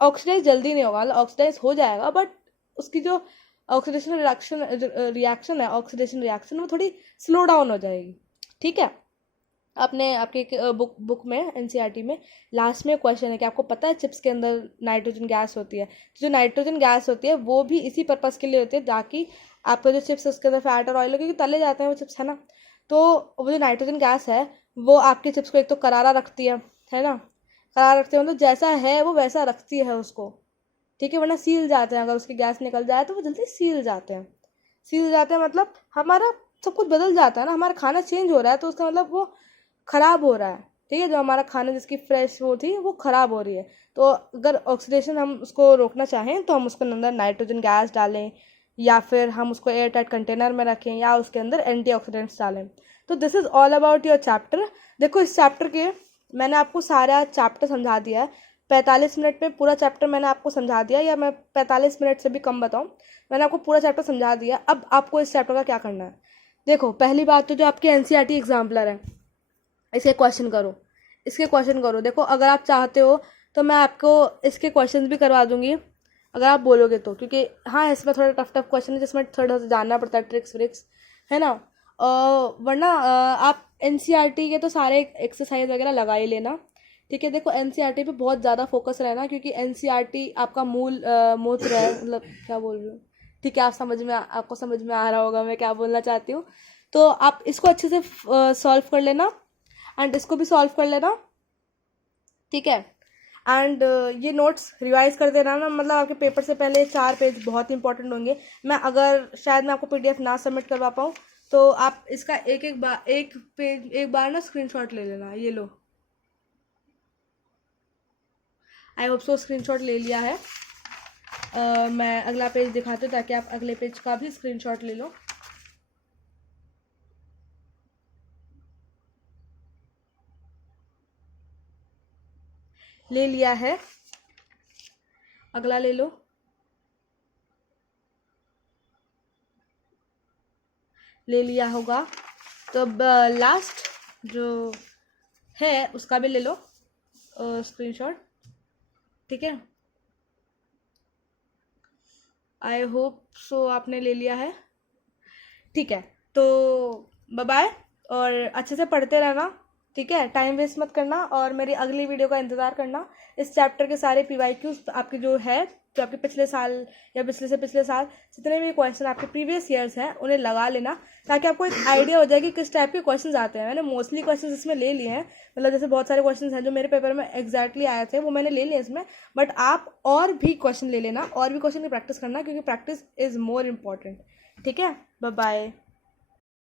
ऑक्सीडाइज जल्दी नहीं होगा, मतलब ऑक्सीडाइज हो जाएगा, बट उसकी जो ऑक्सीडेशन रिएक्शन है, ऑक्सीडेशन रिएक्शन वो थोड़ी स्लो डाउन हो जाएगी। ठीक है। आपके बुक में एनसीईआरटी में लास्ट में क्वेश्चन है कि आपको पता है चिप्स के अंदर नाइट्रोजन गैस होती है। जो नाइट्रोजन गैस होती है वो भी इसी पर्पज़ के लिए होती है ताकि आपका जो चिप्स है उसके अंदर फैट और ऑयल हो, क्योंकि तले जाते हैं वो चिप्स, है ना। तो वो जो नाइट्रोजन गैस है वो आपके चिप्स को एक तो करारा रखती है ना। करारा रखती है मतलब जैसा है वो वैसा रखती है उसको, ठीक है, वरना सील जाते हैं। अगर उसकी गैस निकल जाए तो वो जल्दी सील जाते हैं। सील जाते हैं मतलब हमारा सब कुछ बदल जाता है ना, हमारा खाना चेंज हो रहा है तो उसका मतलब वो ख़राब हो रहा है। ठीक है, जो हमारा खाना जिसकी फ्रेश वो थी वो ख़राब हो रही है। तो अगर ऑक्सीडेशन हम उसको रोकना चाहें तो हम उसके अंदर नाइट्रोजन गैस डालें, या फिर हम उसको एयर टाइट कंटेनर में रखें, या उसके अंदर एंटीऑक्सीडेंट्स डालें। तो this is all about your chapter. देखो इस चैप्टर के मैंने आपको सारा चैप्टर समझा दिया है। 45 मिनट में पूरा चैप्टर मैंने आपको समझा दिया, या मैं 45 मिनट से भी कम बताऊँ, मैंने आपको पूरा चैप्टर समझा दिया। अब आपको इस चैप्टर का क्या करना है? देखो पहली बात तो जो आपके एनसीईआरटी एग्जाम्पलर है इसके क्वेश्चन करो। देखो अगर आप चाहते हो तो मैं आपको इसके क्वेश्चन भी करवा दूंगी अगर आप बोलोगे तो, क्योंकि हाँ इसमें थोड़ा टफ क्वेश्चन है जिसमें थोड़ा सा जानना पड़ता है, ट्रिक्स व्रिक्स, है ना। वरना आप एनसीईआरटी के तो सारे एक्सरसाइज वगैरह लगा ही लेना। ठीक है, देखो एनसीईआरटी पे बहुत ज़्यादा फोकस रहना, क्योंकि एनसीईआरटी आपका मूल मूत्र है, मतलब क्या बोल रही हूँ, ठीक है, आपको समझ में आ रहा होगा मैं क्या बोलना चाहती हूँ। तो आप इसको अच्छे से सॉल्व कर लेना एंड इसको भी सॉल्व कर लेना। ठीक है, एंड ये नोट्स रिवाइज कर देना ना, मतलब आपके पेपर से पहले 4 पेज बहुत इंपॉर्टेंट होंगे। शायद मैं आपको पीडीएफ ना सबमिट करवा पाऊँ, तो आप इसका एक बार ना स्क्रीनशॉट ले लेना। ये लो, आई होप सो स्क्रीनशॉट ले लिया है। मैं अगला पेज दिखाती हूँ ताकि आप अगले पेज का भी स्क्रीनशॉट ले लो। ले लिया है, अगला ले लो। ले लिया होगा तो अब लास्ट जो है उसका भी ले लो स्क्रीनशॉट। ठीक है, आई होप सो आपने ले लिया है। ठीक है, तो बाय बाय, और अच्छे से पढ़ते रहना। ठीक है, टाइम वेस्ट मत करना और मेरी अगली वीडियो का इंतज़ार करना। इस चैप्टर के सारे पीवाईक्यूज आपके जो आपके पिछले साल या पिछले से पिछले साल जितने भी क्वेश्चन आपके प्रीवियस ईयर्स हैं उन्हें लगा लेना, ताकि आपको एक आइडिया हो जाए कि किस टाइप के क्वेश्चन आते हैं। मैंने मोस्टली क्वेश्चन इसमें ले लिए हैं, मतलब जैसे बहुत सारे क्वेश्चन हैं जो मेरे पेपर में एग्जैक्टली आए थे वो मैंने ले लिए इसमें, बट आप और भी क्वेश्चन ले लेना, और भी क्वेश्चन की प्रैक्टिस करना, क्योंकि प्रैक्टिस इज़ मोर इम्पॉर्टेंट। ठीक है, बाय बाय।